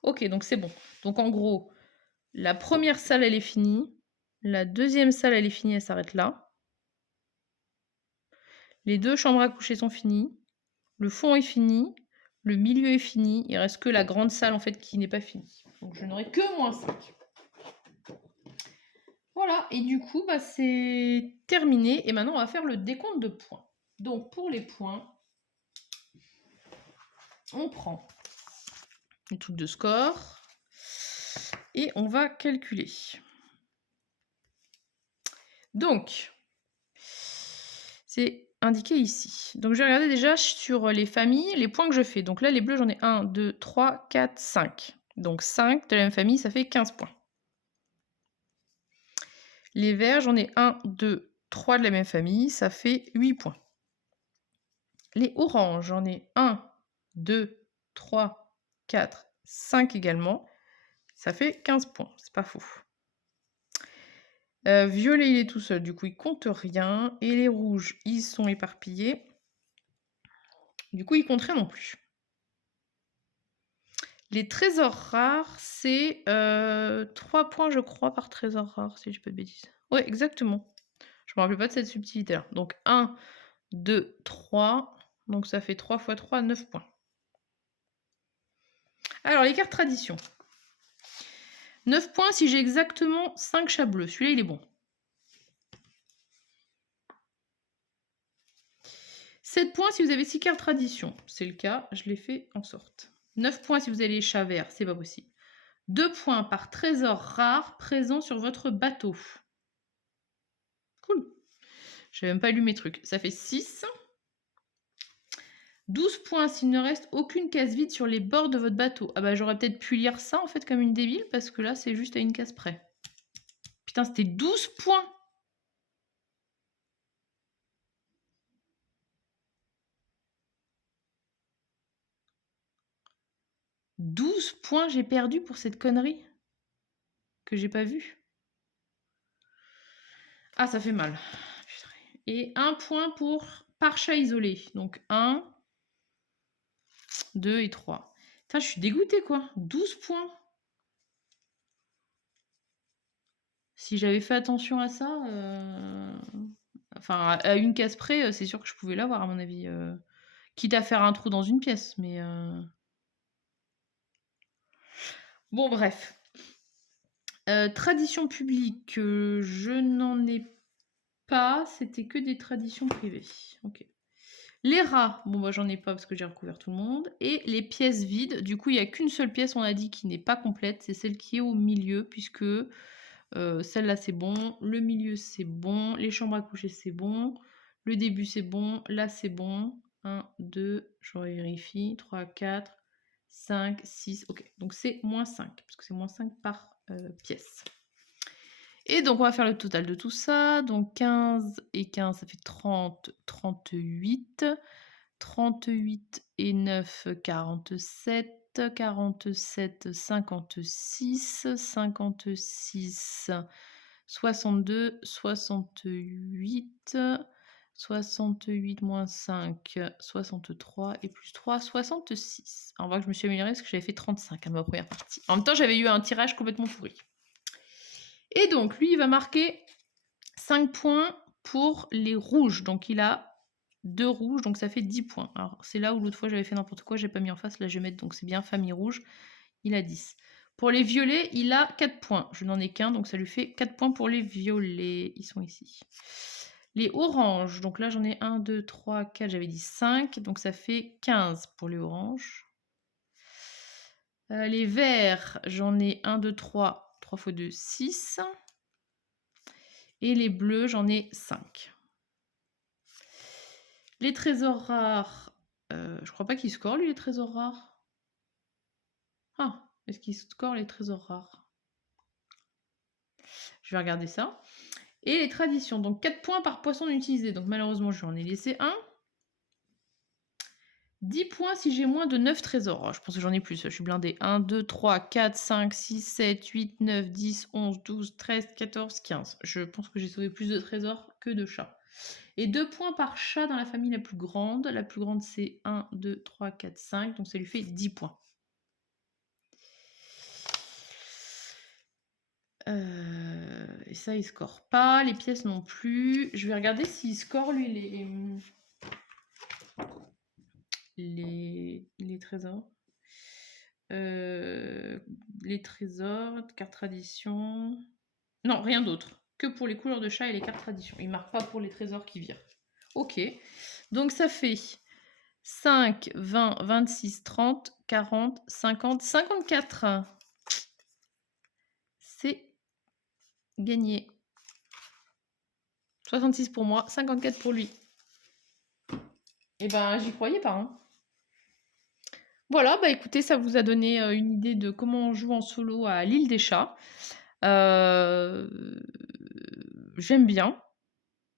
Ok, donc c'est bon. Donc en gros, la première salle, elle est finie. La deuxième salle, elle est finie, elle s'arrête là. Les 2 chambres à coucher sont finies. Le fond est fini. Le milieu est fini. Il reste que la grande salle, en fait, qui n'est pas finie. Donc je n'aurai que -5. Voilà, et du coup, bah, c'est terminé. Et maintenant, on va faire le décompte de points. Donc pour les points, on prend une truc de score et on va calculer. Donc, c'est indiqué ici. Donc, je vais regarder déjà sur les familles, les points que je fais. Donc là, les bleus, j'en ai 1, 2, 3, 4, 5. Donc 5 de la même famille, ça fait 15 points. Les verts, j'en ai 1, 2, 3 de la même famille, ça fait 8 points. Les oranges, j'en ai 1, 2, 3, 4, 5 également. Ça fait 15 points, c'est pas fou. Violet, il est tout seul, du coup, il compte rien. Et les rouges, ils sont éparpillés. Du coup, ils comptent rien non plus. Les trésors rares, c'est 3 points, je crois, par trésor rare, si je dis pas de bêtises. Ouais, exactement. Je me rappelle pas de cette subtilité-là. Donc 1, 2, 3. Donc ça fait 3 x 3, 9 points. Alors, les cartes tradition. 9 points si j'ai exactement 5 chats bleus. Celui-là, il est bon. 7 points si vous avez 6 cartes tradition. C'est le cas, je l'ai fait en sorte. 9 points si vous avez les chats verts, c'est pas possible. 2 points par trésor rare présent sur votre bateau. Cool. Je n'ai même pas lu mes trucs. Ça fait 6. 12 points s'il ne reste aucune case vide sur les bords de votre bateau. Ah bah j'aurais peut-être pu lire ça en fait comme une débile parce que là c'est juste à une case près. Putain, c'était 12 points. « 12 points j'ai perdu pour cette connerie que j'ai pas vue. Ah, ça fait mal. Et 1 point par chat isolé. Donc 1, 2 et 3. Putain, je suis dégoûtée quoi. 12 points. Si j'avais fait attention à ça, enfin à une case près, c'est sûr que je pouvais l'avoir à mon avis. Quitte à faire un trou dans une pièce, mais... Bon, bref. Tradition publique, je n'en ai pas. C'était que des traditions privées. Ok. Les rats, bon bah j'en ai pas parce que j'ai recouvert tout le monde. Et les pièces vides, du coup il n'y a qu'une seule pièce, on a dit, qui n'est pas complète, c'est celle qui est au milieu, puisque celle-là c'est bon, le milieu c'est bon, les chambres à coucher c'est bon, le début c'est bon, là c'est bon. 1, 2, je vérifie, 3, 4, 5, 6, ok. Donc c'est -5, parce que c'est -5 par pièce. Et donc on va faire le total de tout ça. Donc 15 et 15, ça fait 30, 38. 38 et 9, 47. 47, 56. 56, 62, 68. 68 moins 5, 63 et plus 3, 66. On voit que je me suis améliorée parce que j'avais fait 35 à ma première partie. En même temps, j'avais eu un tirage complètement pourri. Et donc, lui, il va marquer 5 points pour les rouges. Donc, il a 2 rouges, donc ça fait 10 points. Alors, c'est là où l'autre fois, j'avais fait n'importe quoi, j'ai pas mis en face. Là, je vais mettre, donc c'est bien famille rouge. Il a 10. Pour les violets, il a 4 points. Je n'en ai qu'un, donc ça lui fait 4 points pour les violets. Ils sont ici. Les oranges, donc là j'en ai 1, 2, 3, 4, j'avais dit 5, donc ça fait 15 pour les oranges. Les verts, j'en ai 1, 2, 3, 3 x 2, 6. Et les bleus, j'en ai 5. Les trésors rares, je crois pas qu'il score lui les trésors rares. Ah, est-ce qu'il score les trésors rares? Je vais regarder ça. Et les traditions, donc 4 points par poisson utilisé. Donc malheureusement, je lui en ai laissé un. 10 points si j'ai moins de 9 trésors. Oh, je pense que j'en ai plus, je suis blindée. 1, 2, 3, 4, 5, 6, 7, 8, 9, 10, 11, 12, 13, 14, 15. Je pense que j'ai sauvé plus de trésors que de chats. Et 2 points par chat dans la famille la plus grande. La plus grande, c'est 1, 2, 3, 4, 5. Donc ça lui fait 10 points. Et ça, il score pas. Les pièces non plus. Je vais regarder s'il score, lui, les trésors. Les trésors, carte tradition. Non, rien d'autre. Que pour les couleurs de chat et les cartes tradition. Il marque pas pour les trésors qui virent. Ok. Donc ça fait 5, 20, 26, 30, 40, 50, 54. C'est gagné. 66 pour moi, 54 pour lui. Et ben, j'y croyais pas. Hein. Voilà, bah écoutez, ça vous a donné une idée de comment on joue en solo à l'île des chats. J'aime bien.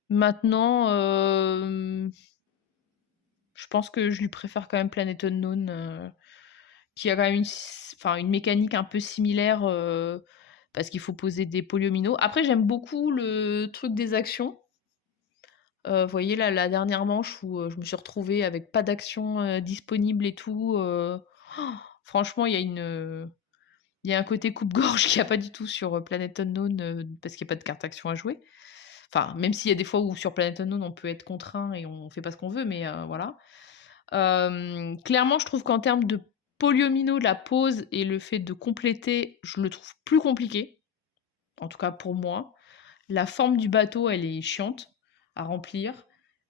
Maintenant, je pense que je lui préfère quand même Planet Unknown, qui a quand même une mécanique un peu similaire, parce qu'il faut poser des polyomino. Après, j'aime beaucoup le truc des actions. Vous voyez là, la dernière manche où je me suis retrouvée avec pas d'action disponible et tout. Franchement, il y a un côté coupe-gorge qu'il n'y a pas du tout sur Planet Unknown parce qu'il n'y a pas de carte action à jouer. Enfin, même s'il y a des fois où sur Planet Unknown on peut être contraint et on fait pas ce qu'on veut, mais voilà. Clairement, je trouve qu'en termes de polyomino, la pose et le fait de compléter, je le trouve plus compliqué. En tout cas pour moi. La forme du bateau, elle est chiante à remplir.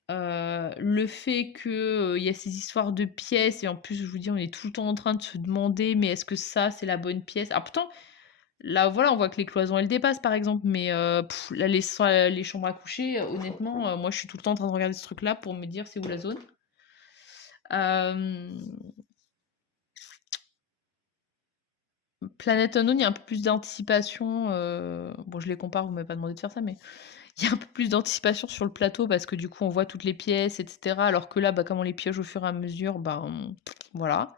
Le fait qu'il y a ces histoires de pièces, et en plus, je vous dis, on est tout le temps en train de se demander, mais est-ce que ça, c'est la bonne pièce? Alors pourtant, là, voilà, on voit que les cloisons, elles dépassent, par exemple, mais là, les chambres à coucher, honnêtement, moi, je suis tout le temps en train de regarder ce truc-là pour me dire c'est où la zone. Planet Unknown, il y a un peu plus d'anticipation. Bon, je les compare, vous m'avez pas demandé de faire ça, mais il y a un peu plus d'anticipation sur le plateau parce que du coup, on voit toutes les pièces, etc. Alors que là, bah, comme on les pioche au fur et à mesure, voilà.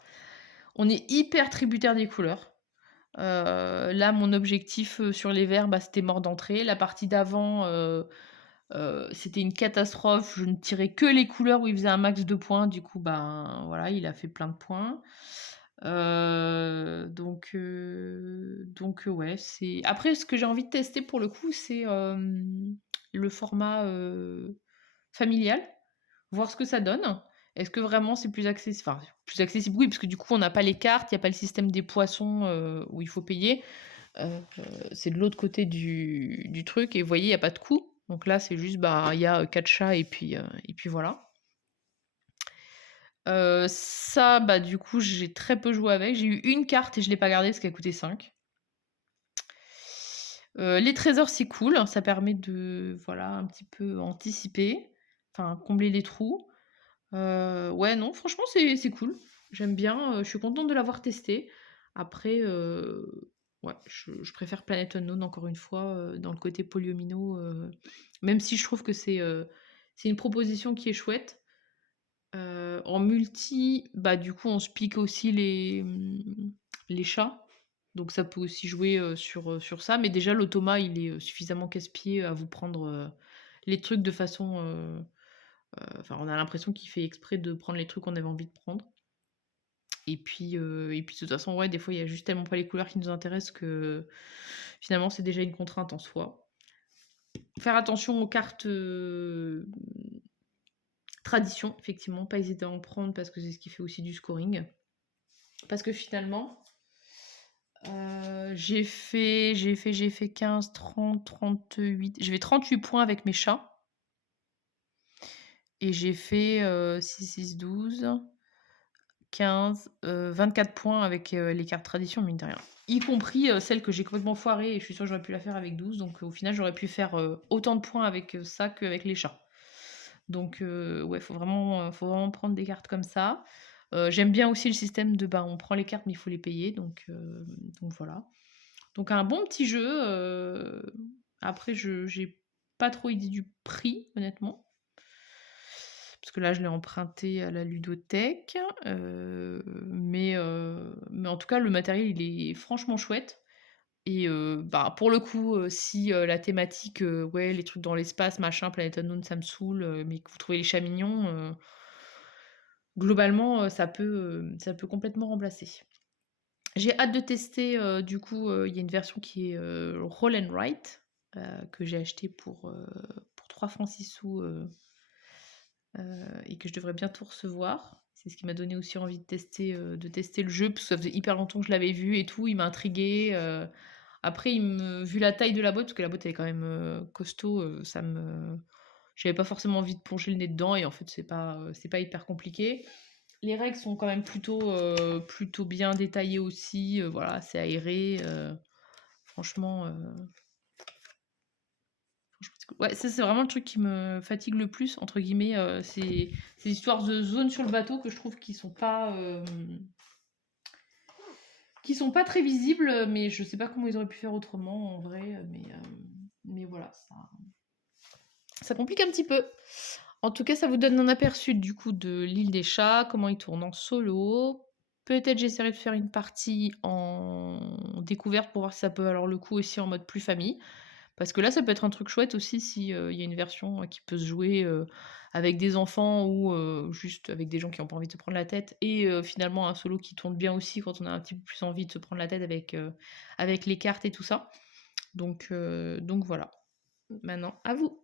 On est hyper tributaire des couleurs. Là, mon objectif sur les verts, bah, c'était mort d'entrée. La partie d'avant, c'était une catastrophe. Je ne tirais que les couleurs où il faisait un max de points. Du coup, ben voilà, il a fait plein de points. Donc ouais, c'est. Après, ce que j'ai envie de tester pour le coup, c'est le format familial, voir ce que ça donne. Est-ce que vraiment c'est plus accessible? Enfin, plus accessible, oui, parce que du coup, on n'a pas les cartes, il n'y a pas le système des poissons où il faut payer. C'est de l'autre côté du truc, et vous voyez, il n'y a pas de coût. Donc là, c'est juste, bah, il y a 4 chats, et puis voilà. Ça, bah, du coup, j'ai très peu joué avec. J'ai eu une carte et je l'ai pas gardée parce qu'elle coûtait 5. Les trésors, c'est cool, ça permet de, voilà, un petit peu anticiper, enfin combler les trous. Ouais, non, franchement, c'est cool. J'aime bien, je suis contente de l'avoir testé. Après, ouais, je préfère Planet Unknown encore une fois, dans le côté polyomino, même si je trouve que c'est une proposition qui est chouette. En multi, bah, du coup, on se pique aussi les chats. Donc ça peut aussi jouer sur ça. Mais déjà, l'automa, il est suffisamment casse-pied à vous prendre les trucs de façon Enfin, on a l'impression qu'il fait exprès de prendre les trucs qu'on avait envie de prendre. Et puis de toute façon, ouais, des fois, il y a juste tellement pas les couleurs qui nous intéressent que finalement, c'est déjà une contrainte en soi. Faire attention aux cartes, tradition, effectivement, pas hésiter à en prendre parce que c'est ce qui fait aussi du scoring. Parce que finalement, j'ai fait 15, 30, 38. J'ai fait 38 points avec mes chats. Et j'ai fait 6, 6, 12, 15, 24 points avec les cartes tradition, mine de rien. Y compris celle que j'ai complètement foirée et je suis sûre que j'aurais pu la faire avec 12. Donc au final, j'aurais pu faire autant de points avec ça qu'avec les chats. Donc ouais, faut vraiment prendre des cartes comme ça. J'aime bien aussi le système de on prend les cartes mais il faut les payer. Donc voilà. Donc un bon petit jeu. Après, j'ai pas trop idée du prix, honnêtement. Parce que là, je l'ai emprunté à la ludothèque. Mais en tout cas, le matériel, il est franchement chouette. Et pour le coup, si la thématique, ouais, les trucs dans l'espace, machin, Planet Unknown, ça me saoule, mais que vous trouvez les chats mignons, globalement, ça peut complètement remplacer. J'ai hâte de tester, du coup, il y a une version qui est Roll and Write, que j'ai acheté pour 3 francs 6 sous, et que je devrais bientôt recevoir. C'est ce qui m'a donné aussi envie de tester le jeu, parce que ça faisait hyper longtemps que je l'avais vu et tout, il m'a intriguée. Après, vu la taille de la boîte, parce que la boîte elle est quand même costaud, j'avais pas forcément envie de plonger le nez dedans, et en fait, c'est pas hyper compliqué. Les règles sont quand même plutôt bien détaillées aussi, voilà, c'est aéré. Franchement, c'est cool. Ouais, ça, c'est vraiment le truc qui me fatigue le plus, entre guillemets, c'est ces histoires de zones sur le bateau que je trouve qui sont pas très visibles, mais je sais pas comment ils auraient pu faire autrement en vrai, mais voilà, ça complique un petit peu. En tout cas, ça vous donne un aperçu du coup de l'île des chats, comment il tourne en solo. Peut-être j'essaierai de faire une partie en découverte pour voir si ça peut valoir le coup aussi en mode plus famille. Parce que là, ça peut être un truc chouette aussi si il y a une version qui peut se jouer avec des enfants ou juste avec des gens qui n'ont pas envie de se prendre la tête. Et finalement, un solo qui tourne bien aussi quand on a un petit peu plus envie de se prendre la tête avec les cartes et tout ça. Donc voilà. Maintenant, à vous.